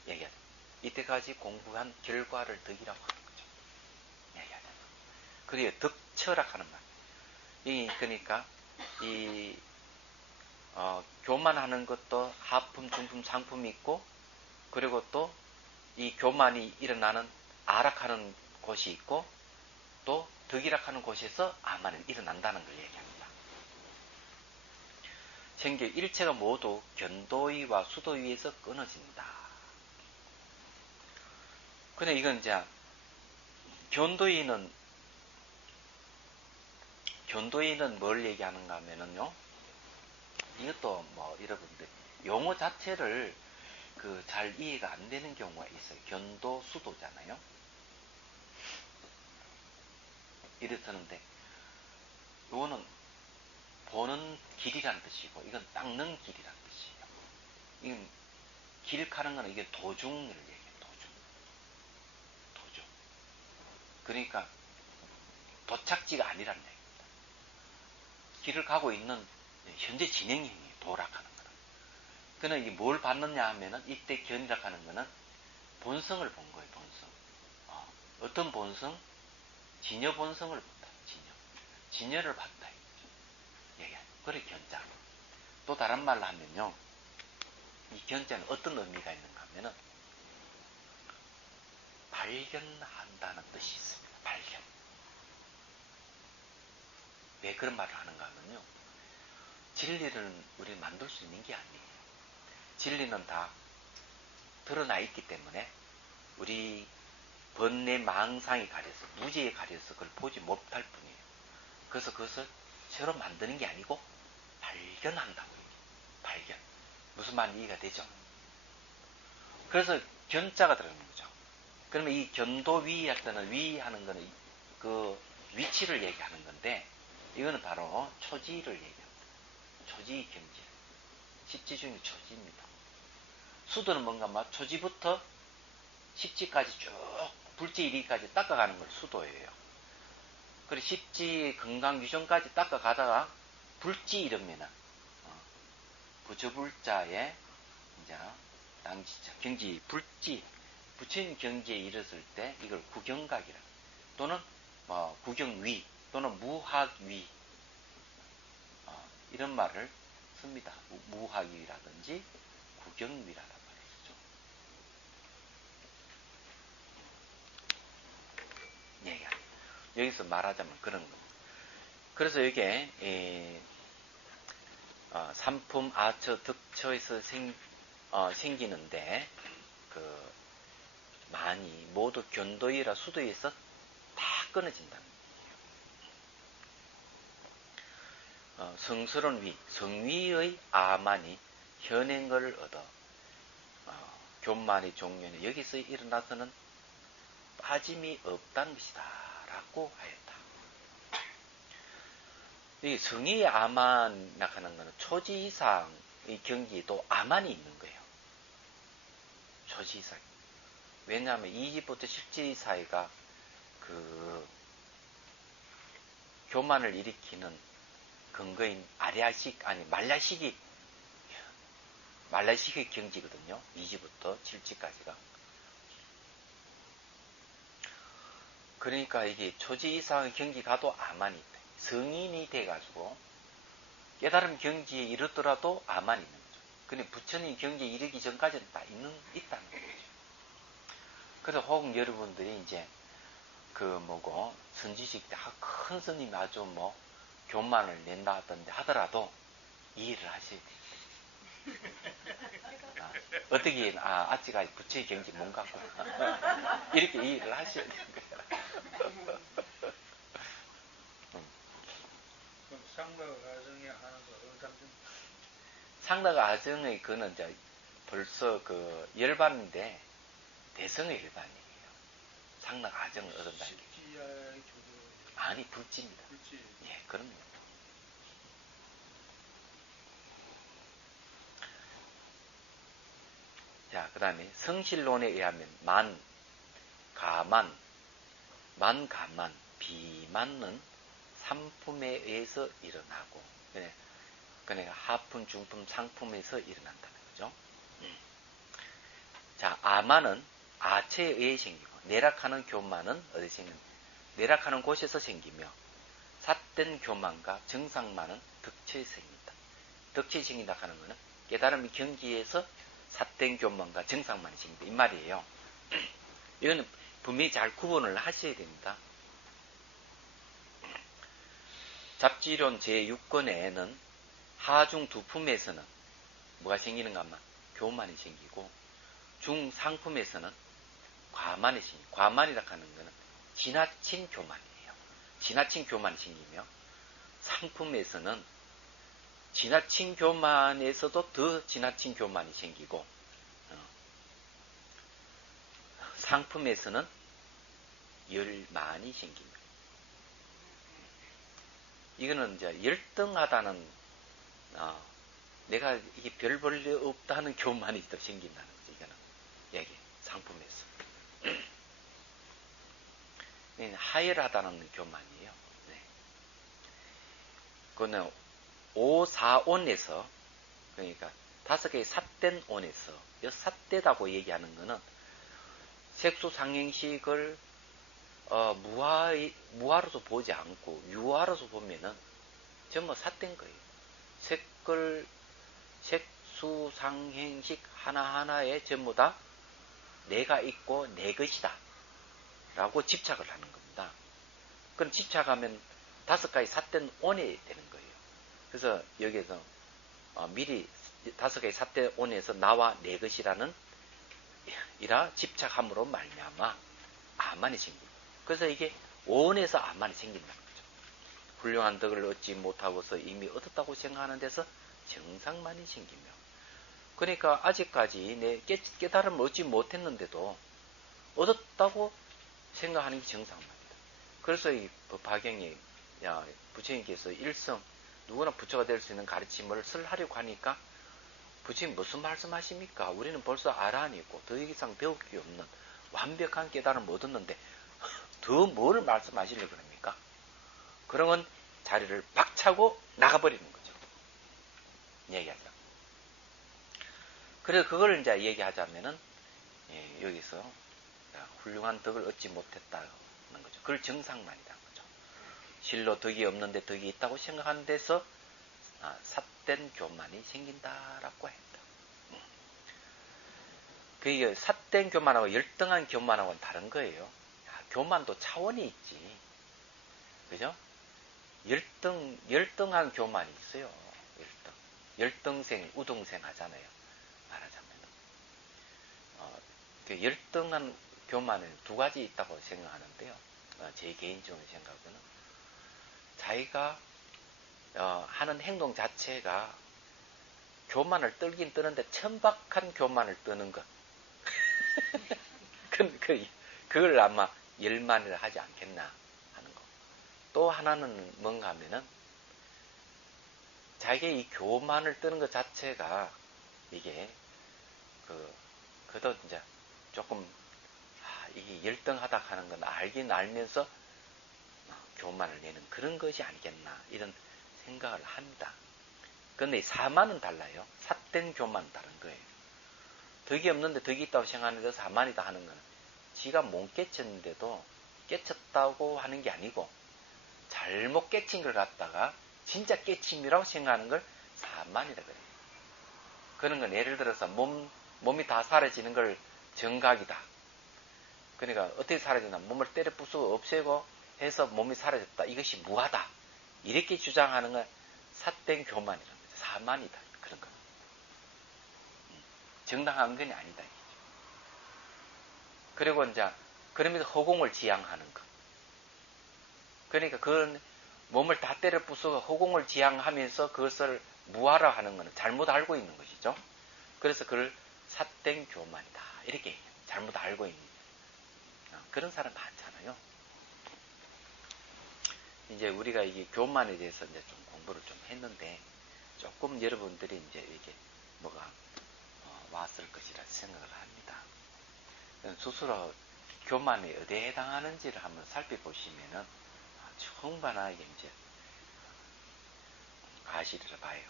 얘기하죠. 이때까지 공부한 결과를 덕이라고 하는 거죠. 얘기하죠. 그게 덕철학하는 말. 그러니까 이 교만하는 것도 하품, 중품, 상품이 있고, 그리고 또 이 교만이 일어나는 아락하는 곳이 있고, 또 덕이락하는 곳에서 아만은 일어난다는 걸 얘기합니다. 생겨 일체가 모두 견도위와 수도위에서 끊어집니다. 근데 이건 이제 견도위는 뭘 얘기하는가 하면은요, 이것도 뭐 여러분들 용어 자체를 잘 이해가 안 되는 경우가 있어요. 견도 수도잖아요. 이랬었는데, 이거는 보는 길이란 뜻이고, 이건 닦는 길이란 뜻이에요. 이건 길 가는 거는 이게 도중을 얘기해요. 도중. 그러니까 도착지가 아니란 얘기입니다. 길을 가고 있는 현재 진행형이에요. 도락하는 거는. 그는 이게 뭘 받느냐 하면은, 이때 견이락하는 거는 본성을 본 거예요. 본성. 어떤 본성? 진여 본성을 본다. 진여를 봤다. 얘기해요. 그래 견자. 또 다른 말로 하면요, 이 견자는 어떤 의미가 있는가 하면은, 발견한다는 뜻이 있습니다. 발견. 왜 그런 말을 하는가 하면요. 진리는 우리 만들 수 있는 게 아니에요. 진리는 다 드러나 있기 때문에 우리 번뇌 망상이 가려서, 무지에 가려서 그걸 보지 못할 뿐이에요. 그래서 그것을 새로 만드는 게 아니고 발견한다고요. 발견. 무슨 말인지 이해가 되죠? 그래서 견자가 들어가는 거죠. 그러면 이 견도위 할 때는 위 하는 거는 그 위치를 얘기하는 건데, 이거는 바로 초지를 얘기합니다. 초지 경지. 십지 중에 초지입니다. 수도는 뭔가 막 초지부터 십지까지 쭉 불지 1위까지 닦아가는 걸 수도예요. 그리고 십지 건강 유전까지 닦아가다가 불지 이러면은 부처불자에 이제 양지자 경지 불지 부처님 경지에 이르렀을 때 이걸 구경각이라 또는 구경위 또는 무학위 이런 말을 씁니다. 무학위라든지 구경위라는 말을 쓰죠. 예, 여기서 말하자면 그런 겁니다. 그래서 이게 삼품 아처 득처에서 생기는데 많이 모두 견도이라 수도에서 다 끊어진다는 거예요. 성스러운 위, 성위의 아만이 현행을 얻어 교만의 종류는 여기서 일어나서는 빠짐이 없다는 것이다 라고 하였다. 이 성의 아만이라고 하는 것은 초지 이상의 경지도 아만이 있는 거예요. 초지 이상. 왜냐하면 2지부터 10지 사이가 교만을 일으키는 근거인 말라식의 경지거든요. 2지부터 7지까지가. 그러니까 이게 초지 이상의 경지 가도 아만이 있다. 성인이 돼가지고 깨달음 경지에 이르더라도 아만이 있는 거죠. 근데 부처님 경지에 이르기 전까지는 다 있다는 거죠. 그래서 혹은 여러분들이 이제 선지식 때 큰 스님이 아주 교만을 낸다 하던데 하더라도 이해를 하셔야 돼요. 어떻게 아찌가 부처의 경지 뭔가 이렇게 이해를 하셔야 돼요. 상락 아정에 하는 거 상락 아정의 그는 이제 벌써 열반인데 대성의 열반이에요. 상락 아정을 얻은다는 게. 아니 불지입니다. 불지. 예, 그럼요. 자, 그 다음에 성실론에 의하면 가만, 비만은 삼품에 의해서 일어나고, 그러니까 하품, 중품, 상품에서 일어난다는 거죠. 자, 아만은 아체에 의해 생기고, 내락하는 교만은 어디서 생깁니까? 내락하는 곳에서 생기며, 삿된 교만과 정상만은 덕처에 생긴다. 덕처에 생긴다 하는 것은 깨달음의 경지에서 삿된 교만과 정상만이 생긴다. 이 말이에요. 이거는 분명히 잘 구분을 하셔야 됩니다. 잡지론 제6권에는 하중 두 품에서는 뭐가 생기는가 하면 교만이 생기고 중상품에서는 과만이 생깁니다. 과만이라고 하는 것은 지나친 교만이에요. 지나친 교만이 생기며 상품에서는 지나친 교만에서도 더 지나친 교만이 생기고 상품에서는 열만이 생깁니다. 이거는 이제 열등하다는 내가 이게 별 볼 일 없다는 교만이 더 생긴다는 거죠. 이거는 얘기 상품에서 하열하다는 교만이에요. 네. 그거는 5, 4온에서 그러니까 5개의 삿된 온에서 삿되다고 얘기하는 거는 색수상행식을 무화로서 보지 않고 유화로서 보면은 전부 삿된 거예요. 색수상행식 하나하나에 전부 다 내가 있고 내 것이다. 라고 집착을 하는 겁니다. 그럼 집착하면 5가지 삿된 온이 되는 거예요. 그래서 여기에서 미리 5가지 삿된 온에서 나와 내 것이라는 이라 집착함으로 말미암아 아만이 생깁니다. 그래서 이게 온에서 아만이 생긴다는 거죠. 훌륭한 덕을 얻지 못하고서 이미 얻었다고 생각하는 데서 정상만이 생기며, 그러니까 아직까지 내 깨달음을 얻지 못했는데도 얻었다고 생각하는 게 정상만이다. 그래서 이 법화경에 부처님께서 일성, 누구나 부처가 될 수 있는 가르침을 하려고 하니까 부처님 무슨 말씀하십니까? 우리는 벌써 아란이고 더 이상 배울 게 없는 완벽한 깨달음을 얻었는데 더 뭘 말씀하시려고 합니까? 그러면 자리를 박차고 나가버리는 거죠. 얘기하자. 그래서 그걸 이제 얘기하자면은 여기서 훌륭한 덕을 얻지 못했다는 거죠. 그걸 정상만이라는 거죠. 실로 덕이 없는데 덕이 있다고 생각하는 데서 삿된 교만이 생긴다라고 했다. 그게 삿된 교만하고 열등한 교만하고는 다른 거예요. 교만도 차원이 있지. 그죠? 열등한 교만이 있어요. 열등생, 우등생 하잖아요. 말하자면. 그 열등한 교만은 2가지 있다고 생각하는데요. 제 개인적인 생각은 자기가 하는 행동 자체가 교만을 떨긴 뜨는데 천박한 교만을 뜨는 것. 그걸 아마 열만을 하지 않겠나 하는 거. 또 하나는 뭔가 하면은 자기의 이 교만을 뜨는 것 자체가 이게 그도 이제 조금 이게 열등하다 하는 건 알긴 알면서 교만을 내는 그런 것이 아니겠나 이런 생각을 합니다. 그런데 사만은 달라요. 삿된 교만은 다른 거예요. 덕이 없는데 덕이 있다고 생각하는데 사만이다 하는 거는 지가 못 깨쳤는데도 깨쳤다고 하는 게 아니고 잘못 깨친 걸 갖다가 진짜 깨침이라고 생각하는 걸 사만이라 그래요. 그런 건 예를 들어서 몸이 다 사라지는 걸 정각이다. 그러니까 어떻게 사라지나 몸을 때려 부수고 없애고 해서 몸이 사라졌다. 이것이 무하다. 이렇게 주장하는 건 삿된 교만이라는 거죠. 사만이다. 그런 거. 정당한 건 아니다. 그리고 이제 그러면서 허공을 지향하는 것. 그러니까 그런 몸을 다 때려 부수고 허공을 지향하면서 그것을 무하라 하는 것은 잘못 알고 있는 것이죠. 그래서 그걸 삿된 교만이다. 이렇게 잘못 알고 있는 그런 사람 많잖아요. 이제 우리가 이게 교만에 대해서 이제 좀 공부를 좀 했는데 조금 여러분들이 이제 이게 뭐가 왔을 것이라 생각을 합니다. 스스로 교만이 어디에 해당하는지를 한번 살펴보시면은 충분하게 이제 아시리라 봐요.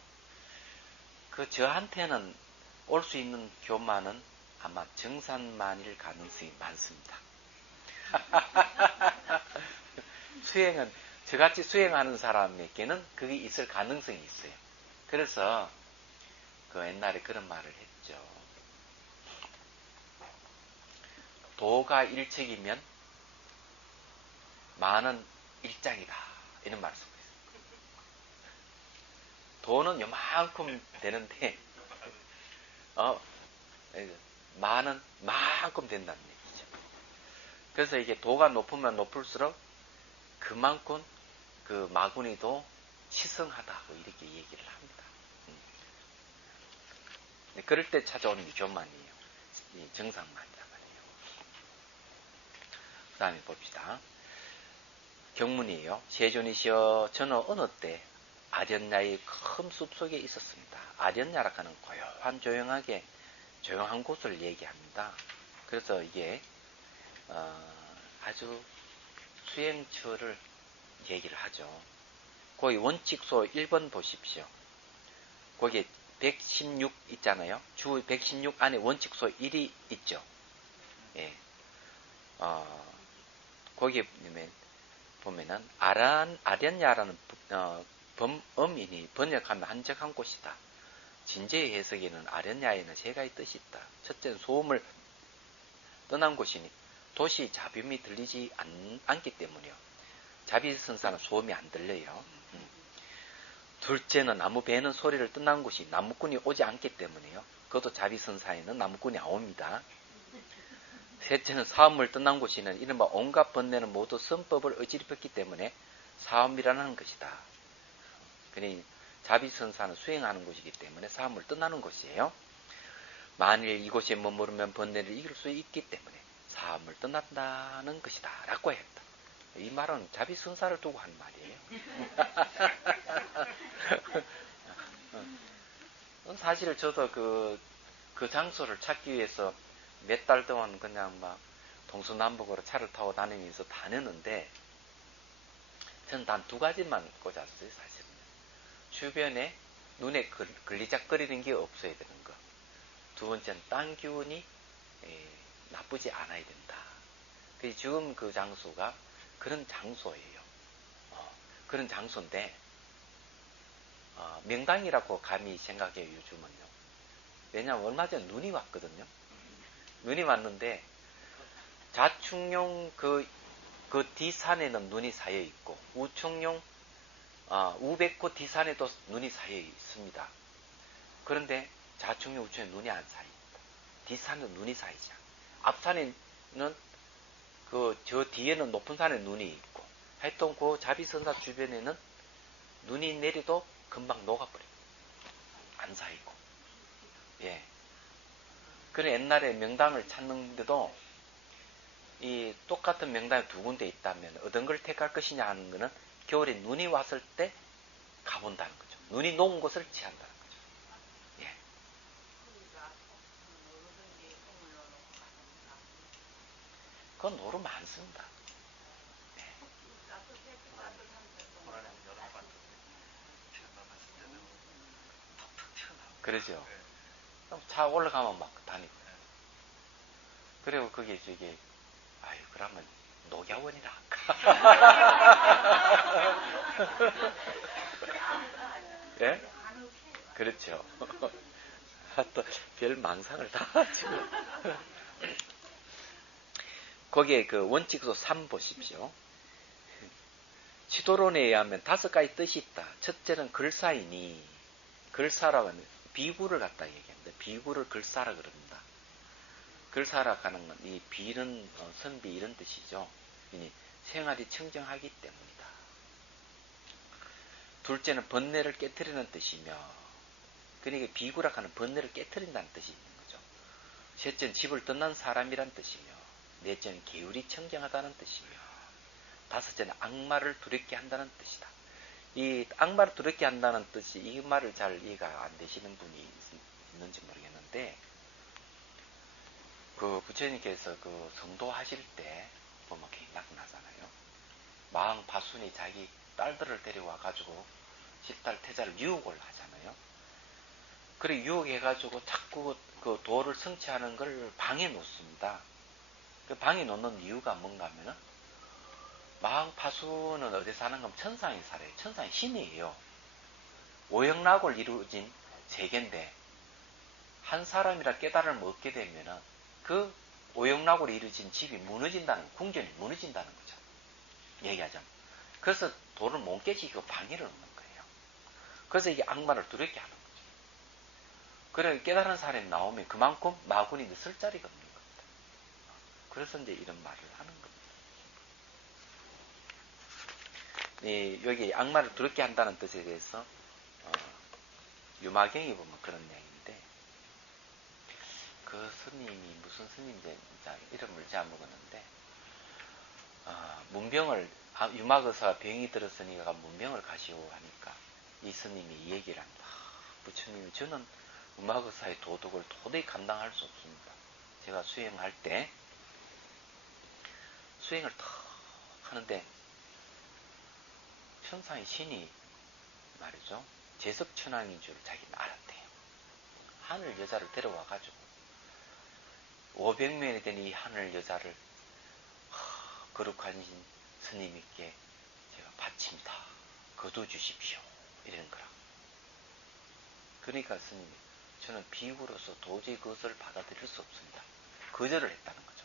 저한테는 올 수 있는 교만은 아마 정산만일 가능성이 많습니다. 수행은 저같이 수행하는 사람에게는 그게 있을 가능성이 있어요. 그래서 옛날에 그런 말을 했죠. 도가 일척이면 만은 일장이다. 이런 말씀을 했어요. 도는 요만큼 되는데 만은 만큼 된다는 얘기죠. 그래서 이게 도가 높으면 높을수록 그만큼 그 마구니도 치성하다 이렇게 얘기를 합니다. 그럴 때 찾아오는 게 교만이에요. 정상만이란 말이에요. 그 다음에 봅시다. 경문이에요. 세존이시여 저는 어느 때 아련야의 큰 숲속에 있었습니다. 아련야라 하는 고요한 조용한 곳을 얘기합니다. 그래서 이게 아주 수행처를 얘기를 하죠. 거기 원칙소 1번 보십시오. 거기에 116 있잖아요. 주 116 안에 원칙소 1이 있죠. 예. 거기에 보면은 아련야라는 범음이니 번역하면 한적한 곳이다. 진제의 해석에는 아련야에는 세 가지 뜻이 있다. 첫째는 소음을 떠난 곳이니 도시 잡음이 들리지 않기 때문이요. 자비선사는 소음이 안 들려요. 둘째는 나무 베는 소리를 떠난 곳이 나무꾼이 오지 않기 때문이에요. 그것도 자비선사에는 나무꾼이 안 옵니다. 셋째는 사음을 떠난 곳에는 이른바 온갖 번뇌는 모두 선법을 어지럽혔기 때문에 사음이라는 것이다. 그러니 자비선사는 수행하는 곳이기 때문에 사음을 떠나는 곳이에요. 만일 이곳에 머무르면 번뇌를 이길 수 있기 때문에 사음을 떠난다는 것이다 라고 했다. 이 말은 자비선사를 두고 한 말이에요. 사실 저도 그 장소를 찾기 위해서 몇 달 동안 그냥 막 동서남북으로 차를 타고 다니면서 다녔는데 저는 단 두 가지만 꽂았어요. 사실은 주변에 눈에 걸리작거리는 게 없어야 되는 거. 두 번째는 땅 기운이 나쁘지 않아야 된다. 그래서 지금 그 장소가 그런 장소예요. 그런 장소인데 명당이라고 감히 생각해요. 요즘은요. 왜냐하면 얼마 전에 눈이 왔거든요. 눈이 왔는데 자충룡 그 뒤산에는 눈이 쌓여 있고 우충룡 우백호 뒤산에도 눈이 쌓여 있습니다. 그런데 자충룡 우충룡 눈이 안 쌓여 있다. 뒤산은 눈이 쌓이지 않아. 앞산에는 저 뒤에는 높은 산에 눈이 있고 하여튼 그 자비선사 주변에는 눈이 내려도 금방 녹아버려요. 안 쌓이고. 예. 그래 옛날에 명당을 찾는데도 이 똑같은 명당이 두 군데 있다면 어떤 걸 택할 것이냐 하는 것은 겨울에 눈이 왔을 때 가본다는 거죠. 눈이 녹은 곳을 취한다는 거죠. 예. 그건 노루 많습니다. 예. 그러죠. 그럼 차 올라가면 막 다니고. 그리고 그게 저기 아유 그러면 녹야원이라 할까? 예? 그렇죠. 또 별 망상을 다 지금. 거기에 그 원칙소 3 보십시오. 지도론에 의하면 5가지 뜻이 있다. 첫째는 글사이니 글사라고 하는 비구를 갖다 얘기합니다. 비구를 글사라 그럽니다. 글사라 하는 건 이 비는 선비 이런 뜻이죠. 생활이 청정하기 때문이다. 둘째는 번뇌를 깨뜨리는 뜻이며 그러니까 비구라 하는 번뇌를 깨뜨린다는 뜻이 있는 거죠. 셋째는 집을 떠난 사람이란 뜻이며 넷째는 계율이 청정하다는 뜻이며 다섯째는 악마를 두렵게 한다는 뜻이다. 이 악마를 두렵게 한다는 뜻이 이 말을 잘 이해가 안 되시는 분이 있는지 모르겠는데 그 부처님께서 그 성도하실 때 보면 굉장히 나잖아요. 마왕 바순이 자기 딸들을 데려와 가지고 집딸 태자를 유혹을 하잖아요. 그래 유혹해가지고 자꾸 그 도를 성취하는 걸 방해 놓습니다. 그 방해 놓는 이유가 뭔가 하면은 마왕 파수는 어디 사는 건 천상에 살아요. 천상의 신이에요. 오영락을 이루어진 세계인데 한 사람이라 깨달음을 얻게 되면은 그 오영락으로 이루어진 집이 무너진다는 궁전이 무너진다는 거죠. 얘기하자면. 그래서 도를 못 깨지고 방해를 놓는 거예요. 그래서 이게 악마를 두렵게 하는 거죠. 그래 깨달은 사람이 나오면 그만큼 마군이 있을 자리가 없는 겁니다. 그래서 이제 이런 말을 하는 겁니다. 여기 악마를 두렵게 한다는 뜻에 대해서 유마경에 보면 그런 내용인데 그 스님이 무슨 스님인지 이름을 잘 먹었는데 문병을 유마거사 병이 들었으니까 문병을 가시오 하니까 이 스님이 이 얘기를 합니다. 부처님 저는 유마거사의 도덕을 도저히 감당할 수 없습니다. 제가 수행할 때 수행을 탁 하는데 천상의 신이 말이죠. 제석천왕인 줄 자기는 알았대요. 하늘 여자를 데려와가지고 500명이 된 이 하늘 여자를 거룩한 스님께 제가 바칩니다. 거둬주십시오. 이런 거라. 그러니까 스님이 저는 비구로서 도저히 그것을 받아들일 수 없습니다. 거절을 했다는 거죠.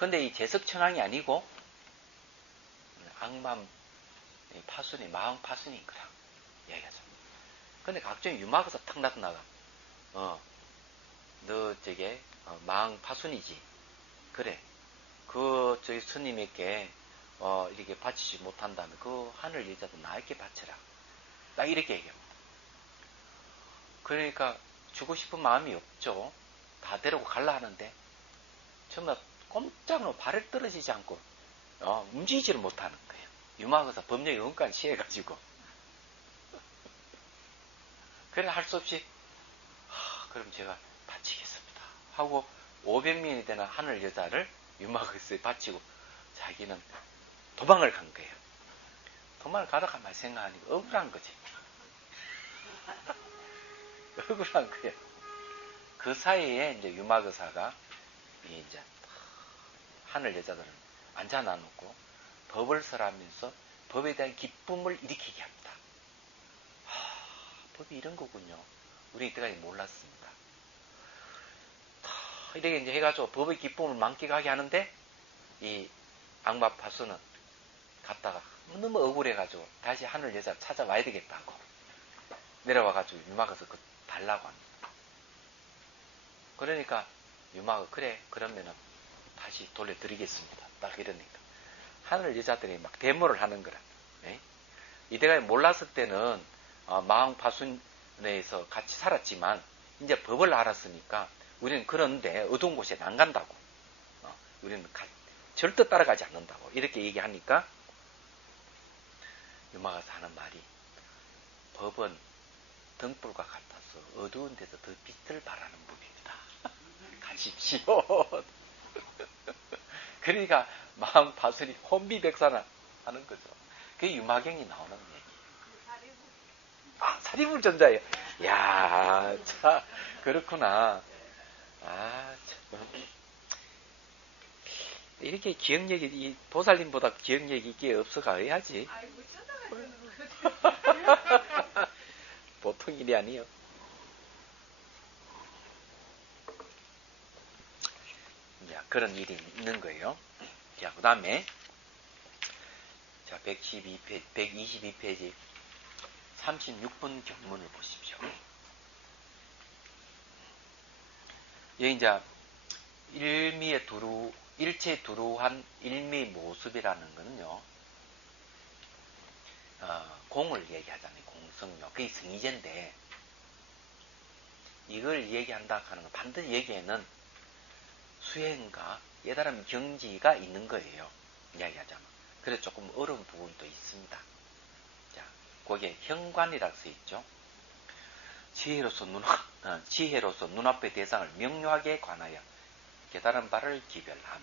근데 이 제석천왕이 아니고 악맘 파순이 마왕 파순인 거라 이야기하죠. 근데 각종 유막에서 탁 나타나가 너 저게 마왕 파순이지. 그래. 그 저희 스님에게 이렇게 바치지 못한다면 그 하늘 여자도 나에게 바쳐라. 딱 이렇게 얘기합니다. 그러니까 주고 싶은 마음이 없죠. 다 데리고 갈라 하는데 정말 꼼짝으로 발을 떨어지지 않고 움직이지를 못하는 거예요. 유막에서 법령이 원까지 취해가지고 그래 할 수 없이 그럼 제가 바치겠습니다 하고 500명이 되는 하늘 여자를 유막에서 바치고 자기는 도망을 간 거예요. 도망을 가다가 만 생각하니까 억울한 거지. 억울한 거예요. 그 사이에 이제 유막의사가 이제 하늘 여자들은 앉아놔놓고 법을 설하면서 법에 대한 기쁨을 일으키게 합니다. 법이 이런 거군요. 우리 이때까지 몰랐습니다. 이렇게 이제 해가지고 법의 기쁨을 만끽하게 하는데 이 악마 파수는 갔다가 너무 억울해가지고 다시 하늘 여자 찾아와야 되겠다고 내려와가지고 유막에서 그 달라고 합니다. 그러니까 유막은 그래 그러면은 다시 돌려드리겠습니다. 딱 이러니까 하늘 여자들이 막 데모를 하는 거라. 네? 이때까지 몰랐을 때는 마왕 파순에서 같이 살았지만 이제 법을 알았으니까 우리는 그런데 어두운 곳에 안 간다고. 우리는 절대 따라가지 않는다고 이렇게 얘기하니까 유마가서 하는 말이 법은 등불과 같아서 어두운 데서 더 빛을 발하는 법입니다. 가십시오. 그러니까 마음 파순이 혼비백산을 하는 거죠. 그게 유마경이 나오는 얘기. 사리불 전자예요. 야, 참 그렇구나. 참. 이렇게 기억력이 이 보살님보다 기억력이 있게 없어가 해야지. 보통 일이 아니에요. 자, 그런 일이 있는 거예요. 자, 그 다음에, 자, 122페이지, 36번 경문을 보십시오. 여기 이제, 일체 두루한 일미 모습이라는 거는요, 공을 얘기하잖아요. 공성묘. 그게 성의제인데, 이걸 얘기한다 하는 건 반드시 여기에는 수행과 깨달음 경지가 있는 거예요. 이야기하자면. 그래서 조금 어려운 부분도 있습니다. 자, 거기에 현관이라고 써 있죠. 지혜로서 눈앞의 대상을 명료하게 관하여 깨달은 바를 기별함.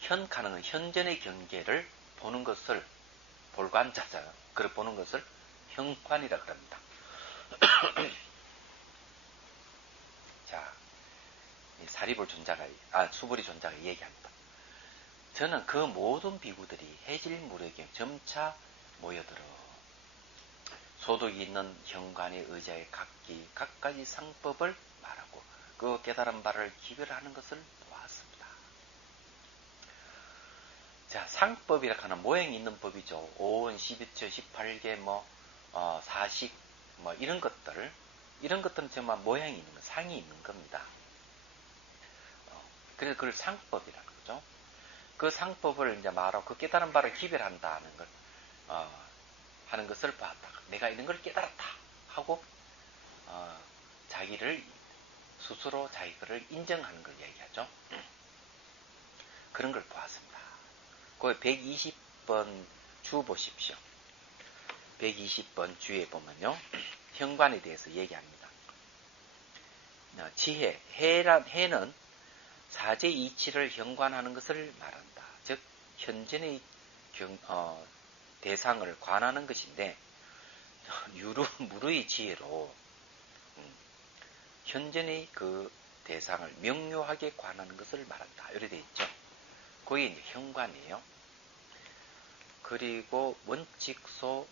현가는 현전의 경계를 보는 것을 볼관자잖아. 그걸 보는 것을 현관이라고 합니다. 자, 사리불 존자가, 수불이 존자가 얘기합니다. 저는 그 모든 비구들이 해질무렵에 점차 모여들어 소득이 있는 현관의 의자에 각가지 상법을 말하고 그 깨달은 바를 기별하는 것을 보았습니다. 자, 상법이라 하는 모양이 있는 법이죠. 5원, 12처, 18개, 사식, 이런 것들은 정말 모양이 있는 거, 상이 있는 겁니다. 그래서 그걸 상법이라는 거죠. 그 상법을 이제 말하고 그 깨달은 바를 기별한다는 걸, 하는 것을 봤다. 내가 이런 걸 깨달았다. 하고, 스스로 자기 거를 인정하는 걸 얘기하죠. 그런 걸 보았습니다. 그 120번 주 보십시오. 120번 주에 보면요. 현관에 대해서 얘기합니다. 지혜, 해는 사제 이치를 현관하는 것을 말한다. 즉 현전의 대상을 관하는 것인데 무르의 지혜로 현전의 그 대상을 명료하게 관하는 것을 말한다. 이렇게 되어 있죠. 그게 이제 현관이에요. 그리고 원칙소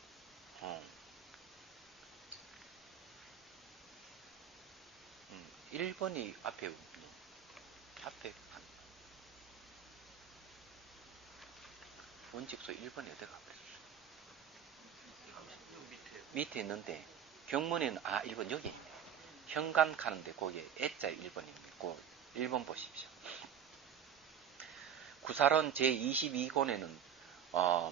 1번이 앞에 앞에 원칙소 1번이 어디 가버렸어? 밑에 있는데 경문에는 1번 여기 있네. 현관 가는데 거기에 애자 1번입니다. 1번 보십시오. 구사론 제22권에는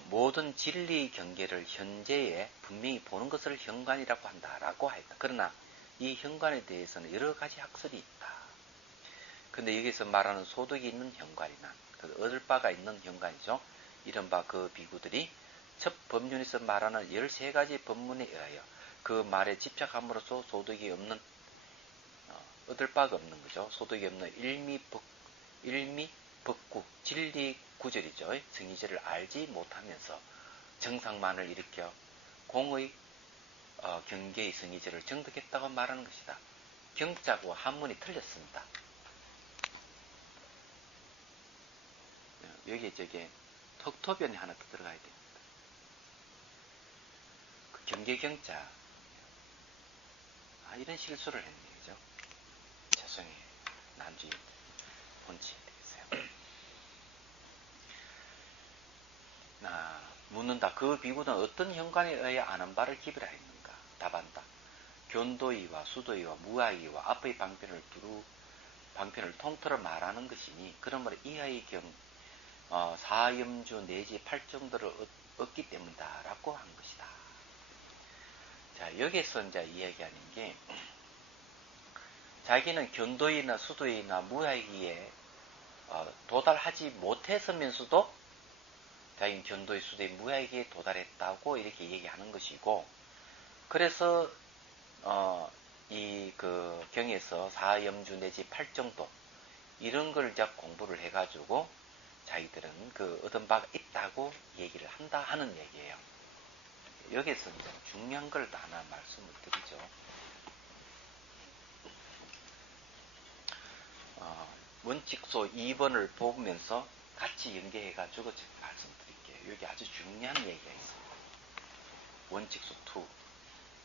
모든 진리 경계를 현재에 분명히 보는 것을 현관이라고 한다라고 했다. 그러나 이 현관에 대해서는 여러 가지 학설이 있다. 근데 여기서 말하는 소득이 있는 현관이나 얻을 바가 있는 현관이죠. 이른바 그 비구들이 첫 법륜에서 말하는 13가지 법문에 의하여 그 말에 집착함으로써 소득이 없는 얻을 바가 없는 거죠. 소득이 없는 일미 법구 진리 구절이죠. 승리제를 알지 못하면서 정상만을 일으켜 공의 경계의 승리제를 정득했다고 말하는 것이다. 경자고 한문이 틀렸습니다. 여기에 저게 턱토변이 하나 더 들어가야 됩니다. 그 경계경자 이런 실수를 했네요. 그죠? 죄송해요. 난주에 본치에 되겠어요. 묻는다. 그 비구는 어떤 현관에 의해 아는 바를 기비라 했는가? 답한다. 견도이와 수도이와 무아이와 앞의 방편을 통틀어 말하는 것이니 그러므로 이하의 경 사염주 내지 팔정도를 얻기 때문이다라고 한 것이다. 자, 여기서 이제 이야기하는 게 자기는 견도이나 수도이나 무아이에 도달하지 못했으면서도 자기는 견도의 수도의 무아이에 도달했다고 이렇게 얘기하는 것이고, 그래서 이 그 경에서 사염주 내지 팔정도 이런 걸 이제 공부를 해가지고 자기들은 그 얻은 바가 있다고 얘기를 한다 하는 얘기예요. 여기서 이제 중요한 걸 하나 말씀을 드리죠. 원칙소 2번을 보면서 같이 연계해가지고 제가 말씀드릴게요. 여기 아주 중요한 얘기가 있습니다. 원칙소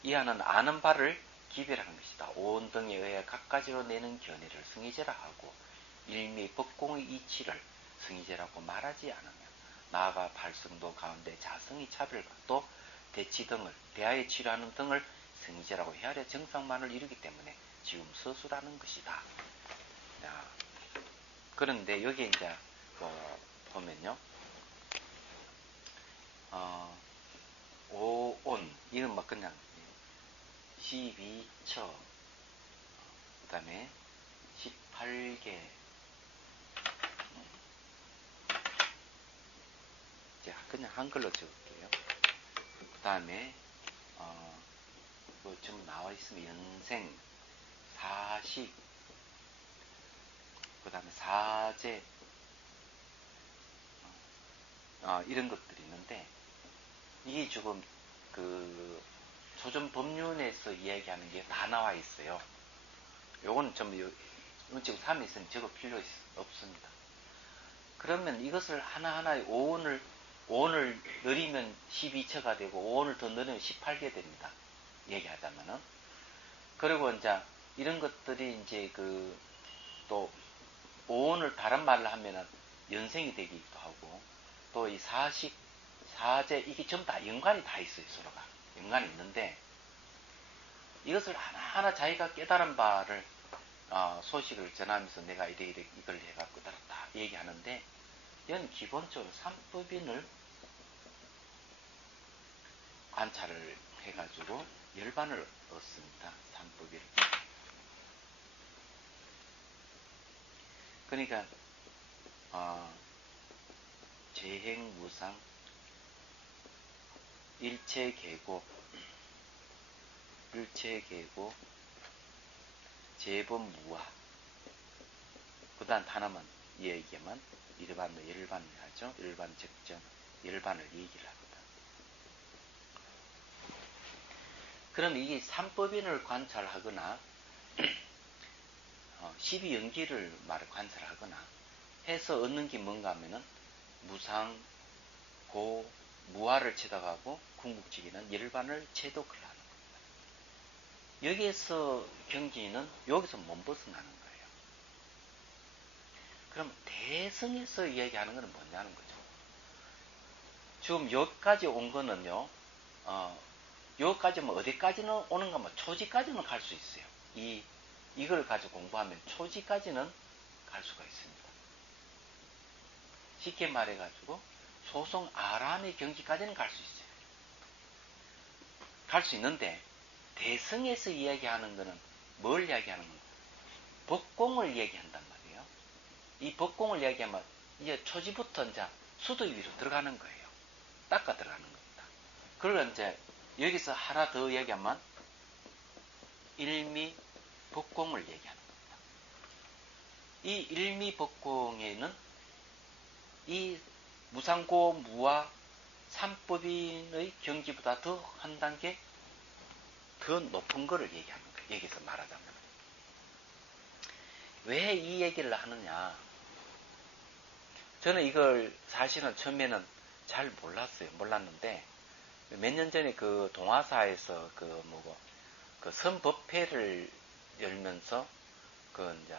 2. 이하는 아는 바를 기별하는 것이다. 오온 등에 의해 각가지로 내는 견해를 승의제라 하고 일미 법공의 이치를 승의제라고 말하지 않으며 나아가 발성도 가운데 자성의 차별과 또 대치 등을 대하에 치료하는 등을 승의제라고 헤아려 정상만을 이루기 때문에 지금 서술하는 것이다. 그런데 여기 이제 보면요, 오온 이건 막 그냥 12처 그 다음에 18개 제가 그냥 한글로 적을게요. 그 다음에 뭐 전부 나와 있으면 연생, 사식, 그 다음에 사제 이런 것들이 있는데 이게 지금 그 조전 법륜에서 이야기하는 게 다 나와 있어요. 요거는 전부 지금 3에 있으면 적을 필요 없습니다. 그러면 이것을 하나하나의 오온을 늘리면 12처가 되고 오온을 더 늘리면 18개 됩니다. 얘기하자면은. 그리고 이제 이런 것들이 이제 또 오온을 다른 말로 하면은 연생이 되기도 하고 또 이 사식, 사제 이게 전부 다 연관이 다 있어요. 서로가 연관이 있는데 이것을 하나하나 자기가 깨달은 바를 소식을 전하면서 내가 이래 이걸 해갖고 따랐다 얘기하는데 이건 기본적으로 삼법인을 관찰을 해가지고 열반을 얻습니다. 삼법인을. 그러니까 재행무상, 일체계고, 일체계고, 재범무화. 그 다음 하나만 얘기하면 일반을 열반을 하죠. 열반 적정, 열반을 얘기를 합니다. 그럼 이게 삼법인을 관찰하거나 12연기를 관찰하거나 해서 얻는 게 뭔가 하면은 무상, 고, 무화를 채덕하고 궁극지기는 열반을 채독을 하는 겁니다. 여기에서 경지는 여기서 못 벗어나는 거예요. 그럼 대승에서 이야기하는 것은 뭐냐는 거죠. 지금 여기까지 온 거는요, 여기까지면 어디까지는 오는가, 뭐, 초지까지는 갈 수 있어요. 이걸 가지고 공부하면 초지까지는 갈 수가 있습니다. 쉽게 말해가지고, 소송 아람의 경지까지는 갈 수 있어요. 갈 수 있는데, 대승에서 이야기하는 거는 뭘 이야기하는 건가? 법공을 이야기한단 말이에요. 이 법공을 이야기하면, 이제 초지부터 이제 수도 위로 들어가는 거예요. 닦아 들어가는 겁니다. 그리고 이제, 여기서 하나 더 이야기하면, 일미법공을 얘기하는 겁니다. 이 일미법공에는 이 무상고무와 삼법인의 경지보다 더 한 단계 더 높은 거를 얘기하는 거예요. 여기서 말하자면. 왜 이 얘기를 하느냐. 저는 이걸 사실은 처음에는 잘 몰랐는데, 몇 년 전에 그 동화사에서 그 선법회를 열면서 이제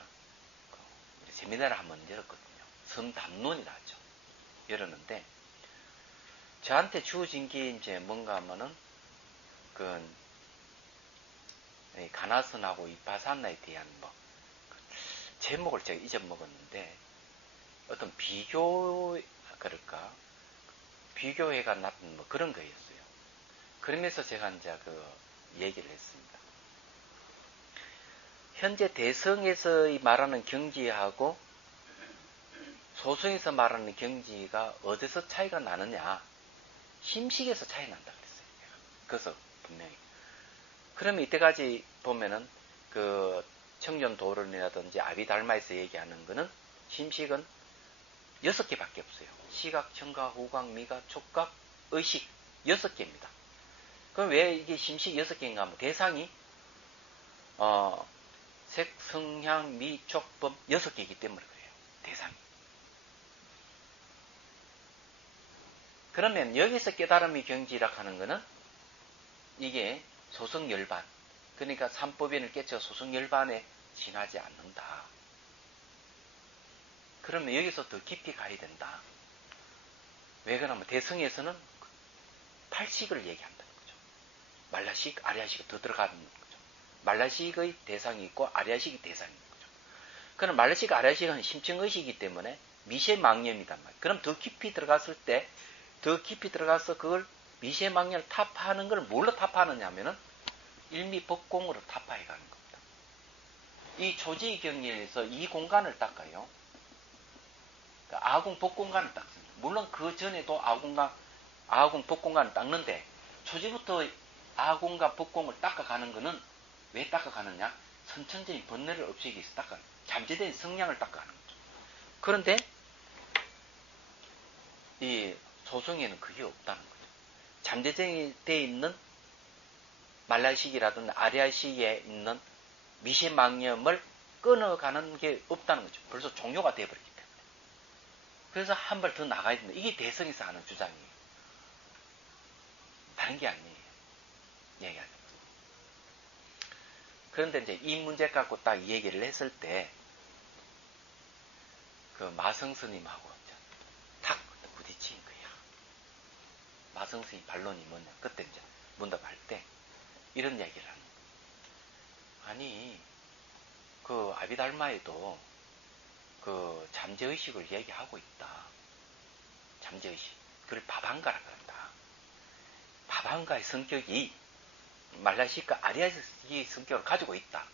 세미나를 한번 열었거든요. 선담론이라죠. 열었는데 저한테 주어진 게 이제 뭔가 하면은 가나선하고 이파산나에 대한 제목을 제가 잊어먹었는데 어떤 그럴까 비교회가 나쁜 그런 거였어요. 그러면서 제가 이제 얘기를 했습니다. 현재 대성에서 말하는 경지하고 소승에서 말하는 경지가 어디서 차이가 나느냐? 심식에서 차이 난다 그랬어요. 그래서 분명히. 그러면 이때까지 보면은 청정도론이라든지 아비달마에서 얘기하는 거는 심식은 6개밖에 없어요. 시각, 청각, 후각, 미각, 촉각, 의식 6개입니다. 그럼 왜 이게 심식 6개인가 하면 대상이 색, 성향, 미, 촉, 범 6개이기 때문에 그래요. 대상이. 그러면 여기서 깨달음의 경지라 하는 거는 이게 소승열반. 그러니까 삼법인을 깨쳐 소승열반에 지나지 않는다. 그러면 여기서 더 깊이 가야 된다. 왜 그러냐면 대승에서는 팔식을 얘기한다는 거죠. 말라식, 아리아식이 더 들어가는 거죠. 말라식의 대상이 있고 아리아식의 대상이 있는 거죠. 그럼 말라식, 아리아식은 심층의식이기 때문에 미세망념이단 말이에요. 그럼 더 깊이 들어갔을 때 더 깊이 들어가서 그걸 미세망념을 타파하는 걸 뭘로 타파하느냐 하면은 일미법공으로 타파해 가는 겁니다. 이 초지 경리에서 이 공간을 닦아요. 그러니까 아궁 법공간을 닦습니다. 물론 그 전에도 아궁 법공간을 닦는데 초지부터 아궁과 법공을 닦아가는 거는 왜 닦아가느냐? 선천적인 번뇌를 없애기 위해서 잠재된 성량을 닦아가는 거죠. 그런데 이 소승에는 그게 없다는 거죠. 잠재되어 있는 말라식이라든지 아리아식에 있는 미세망념을 끊어가는 게 없다는 거죠. 벌써 종료가 되어버렸기 때문에. 그래서 한 발 더 나가야 된다. 이게 대성에서 하는 주장이에요. 다른 게 아니에요. 얘기하죠. 그런데 이제 이 문제 갖고 딱 이 얘기를 했을 때, 마성 스님하고 탁 부딪힌 거야. 마성 스님 반론이 뭐냐. 그때 이제 문답할 때, 이런 얘기를 하는 거야. 아니, 아비달마에도 잠재의식을 얘기하고 있다. 잠재의식. 그걸 바방가라고 한다. 바방가의 성격이 말라시카 아리아식의 성격을 가지고 있다.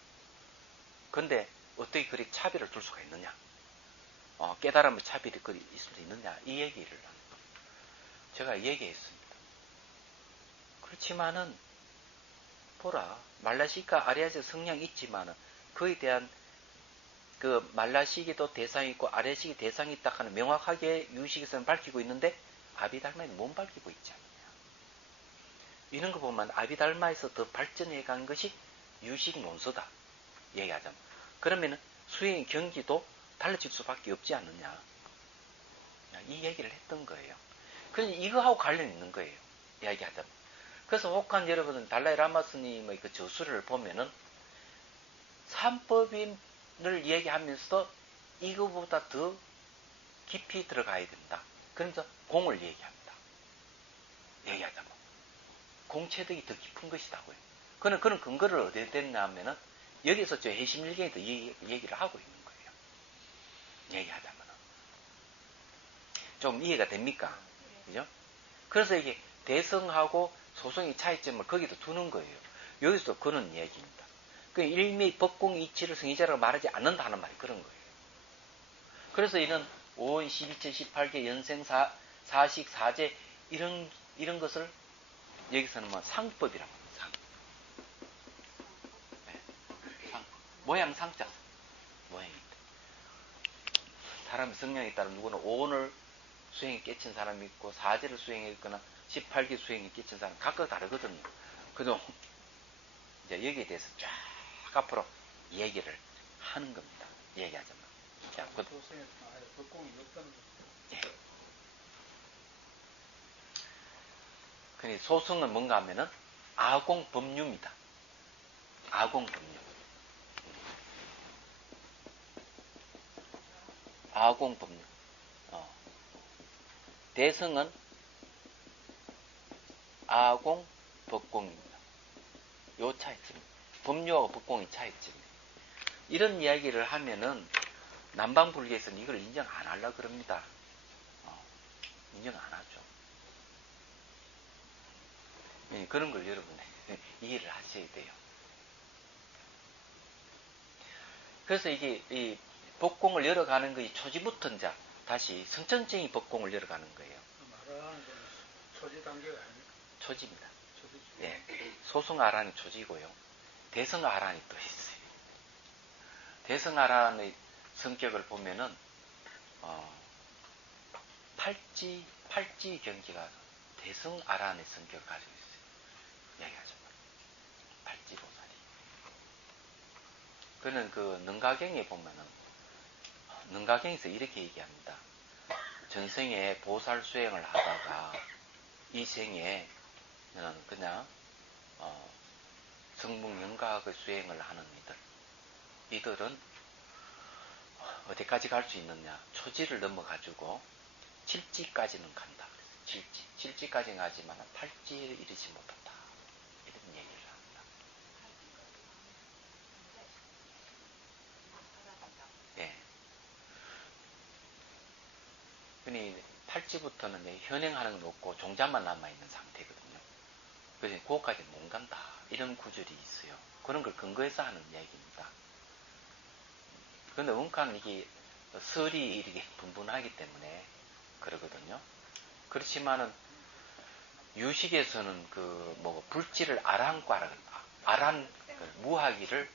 그런데 어떻게 그리 차별을 둘 수가 있느냐? 깨달음의 차별이 그리 있을 수 있느냐? 이 얘기를 하는 거예요. 제가 얘기했습니다. 그렇지만은 보라, 말라시카 아리아식 성향이 있지만은 그에 대한 말라식이도 대상이 있고 아리아식이 대상이 있다 하는 명확하게 유식에서는 밝히고 있는데 아비달마에는 못 밝히고 있지 않느냐. 이런 거 보면 아비달마에서 더 발전해 간 것이 유식 논서다. 얘기하자면. 그러면 수행 경지도 달라질 수밖에 없지 않느냐. 이 얘기를 했던 거예요. 그래서 이거하고 관련이 있는 거예요. 이야기하자면. 그래서 혹한 여러분은 달라이 라마 스님의 저수를 보면은 삼법인을 얘기하면서도 이거보다 더 깊이 들어가야 된다. 그래서 공을 얘기합니다. 얘기하자면 공체득이 더 깊은 것이다고요. 그는 그런 근거를 어디에 댔냐면은 여기서 저 해심일경에도 얘기를 하고 있는 거예요. 얘기하자면은 좀 이해가 됩니까? 그죠? 그래서 이게 대성하고 소성의 차이점을 거기도 두는 거예요. 여기서도 그런 이야기입니다. 그 일미 법공 이치를 성의자라고 말하지 않는다는 말이 그런 거예요. 그래서 이는 5원, 12체, 18개, 연생, 사식, 사제 이런 것을 여기서는 뭐 상법이라고 합니다. 상. 네. 상. 모양 상자. 모양입니다. 사람의 성향에 따라 누구는 5원을 수행에 깨친 사람이 있고 사제를 수행했거나 18개 수행에 깨친 사람 각각 다르거든요. 그래서 이제 여기에 대해서 쫙 앞으로 얘기를 하는 겁니다. 얘기하자면. 자, 법공이 없다는 거. 예. 그니 소승은 뭔가 하면은 아공법류입니다. 아공법류. 아공법류. 대승은 아공법공입니다. 요 차이점. 법류하고 법공의 차이점이에요. 이런 이야기를 하면은 남방불교에서는 이걸 인정 안 하려고 그럽니다. 인정 안 하죠. 예, 그런 걸 여러분 이해를 하셔야 돼요. 그래서 이게 이 법공을 열어가는 거 이 초지부터 이제 다시 성천적인 법공을 열어가는 거예요. 말하는 건 초지 단계가 아닙니까? 초지입니다. 초지. 예, 소승아란이 초지고요. 대성아란이 또 있어요. 대성아란의 성격을 보면은 팔지 경지가 대성아란의 성격을 가지고 있어요. 이야기하죠. 팔지보살이. 그는 그 능가경에 보면은 능가경에서 이렇게 얘기합니다. 전생에 보살 수행을 하다가 이 생에 그냥 성문영각의 수행을 하는 이들은 어디까지 갈 수 있느냐? 초지를 넘어가지고 칠지까지는 간다. 칠지까지는 가지만 팔지에 이르지 못한다. 이런 얘기를 합니다. 예. 그니 팔지부터는 현행하는 건 없고 종자만 남아있는 상태거든요. 그래서 그거까지 못 간다. 이런 구절이 있어요. 그런 걸 근거해서 하는 이야기입니다. 그런데 원칸 이게 설이 이렇게 분분하기 때문에 그러거든요. 그렇지만은 유식에서는 불지를 무하기를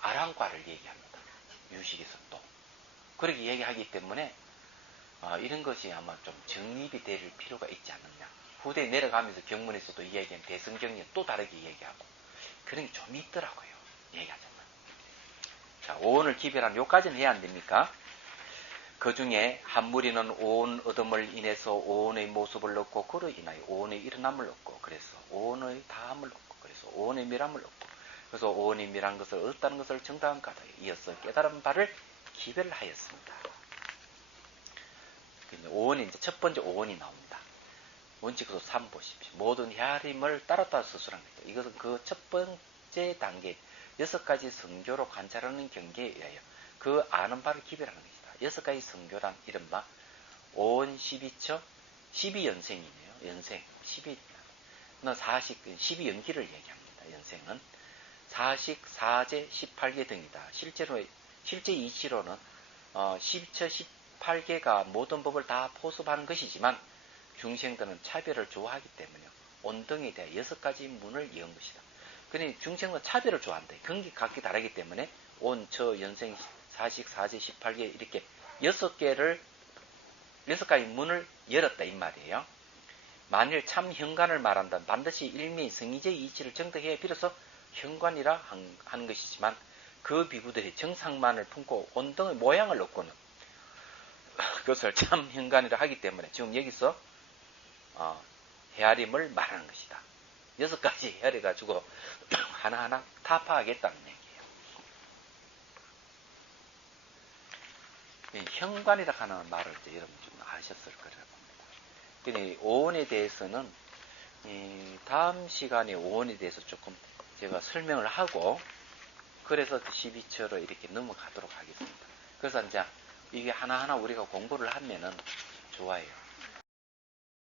아란과를 얘기합니다. 유식에서 또 그렇게 얘기하기 때문에 이런 것이 아마 좀 정립이 될 필요가 있지 않느냐. 후대에 내려가면서 경문에서도 이야기한 대승경리 또 다르게 얘기하고 그런 게 좀 있더라고요. 얘기하자면. 자, 오온을 기별한 요까지는 해야 안 됩니까? 그 중에 한 무리는 오온 얻음을 인해서 오온의 모습을 얻고 그로 인하여 오온의 일어남을 얻고 그래서 오온의 다함을 얻고 그래서 오온의 미람을 얻고 그래서 오온의 미란 것을 얻다는 것을 정당한 까닭에 이어서 깨달은 바를 기별을 하였습니다. 오온이 이제 첫 번째 오온이 나옵니다. 원칙으로 3 보십시오. 모든 헤아림을 따랐다 스스로한 거죠. 이것은 그 첫 번째 단계 6가지 성교로 관찰하는 경계에 의하여 그 아는 바를 기별하는 것이다. 6가지 성교란 이른바 5원 12처 12연생이네요. 연생 12. 사식 12연기를 얘기합니다. 연생은 사식, 사제, 18개 등이다. 실제 이치로는 12처 18개가 모든 법을 다 포섭하는 것이지만 중생들은 차별을 좋아하기 때문에 온등에 대해 6가지 문을 연 것이다. 그러니 중생은 차별을 좋아한다. 근기 각기 다르기 때문에 온, 처, 연생, 사식, 사제, 18개 이렇게 6가지 문을 열었다 이 말이에요. 만일 참 현관을 말한다면 반드시 일미 성의제의 이치를 정득해 비로소 현관이라 하는 것이지만 그 비구들이 정상만을 품고 온등의 모양을 얻고는 그것을 참 현관이라 하기 때문에 지금 여기서 헤아림을 말하는 것이다. 6가지 헤아려가지고 하나하나 타파하겠다는 얘기예요. 현관이라 하는 말을 이제 여러분 좀 아셨을 거라고 봅니다. 근데 오온에 대해서는 다음 시간에 오온에 대해서 조금 제가 설명을 하고 그래서 12처로 이렇게 넘어가도록 하겠습니다. 그래서 이제 이게 하나하나 우리가 공부를 하면은 좋아요.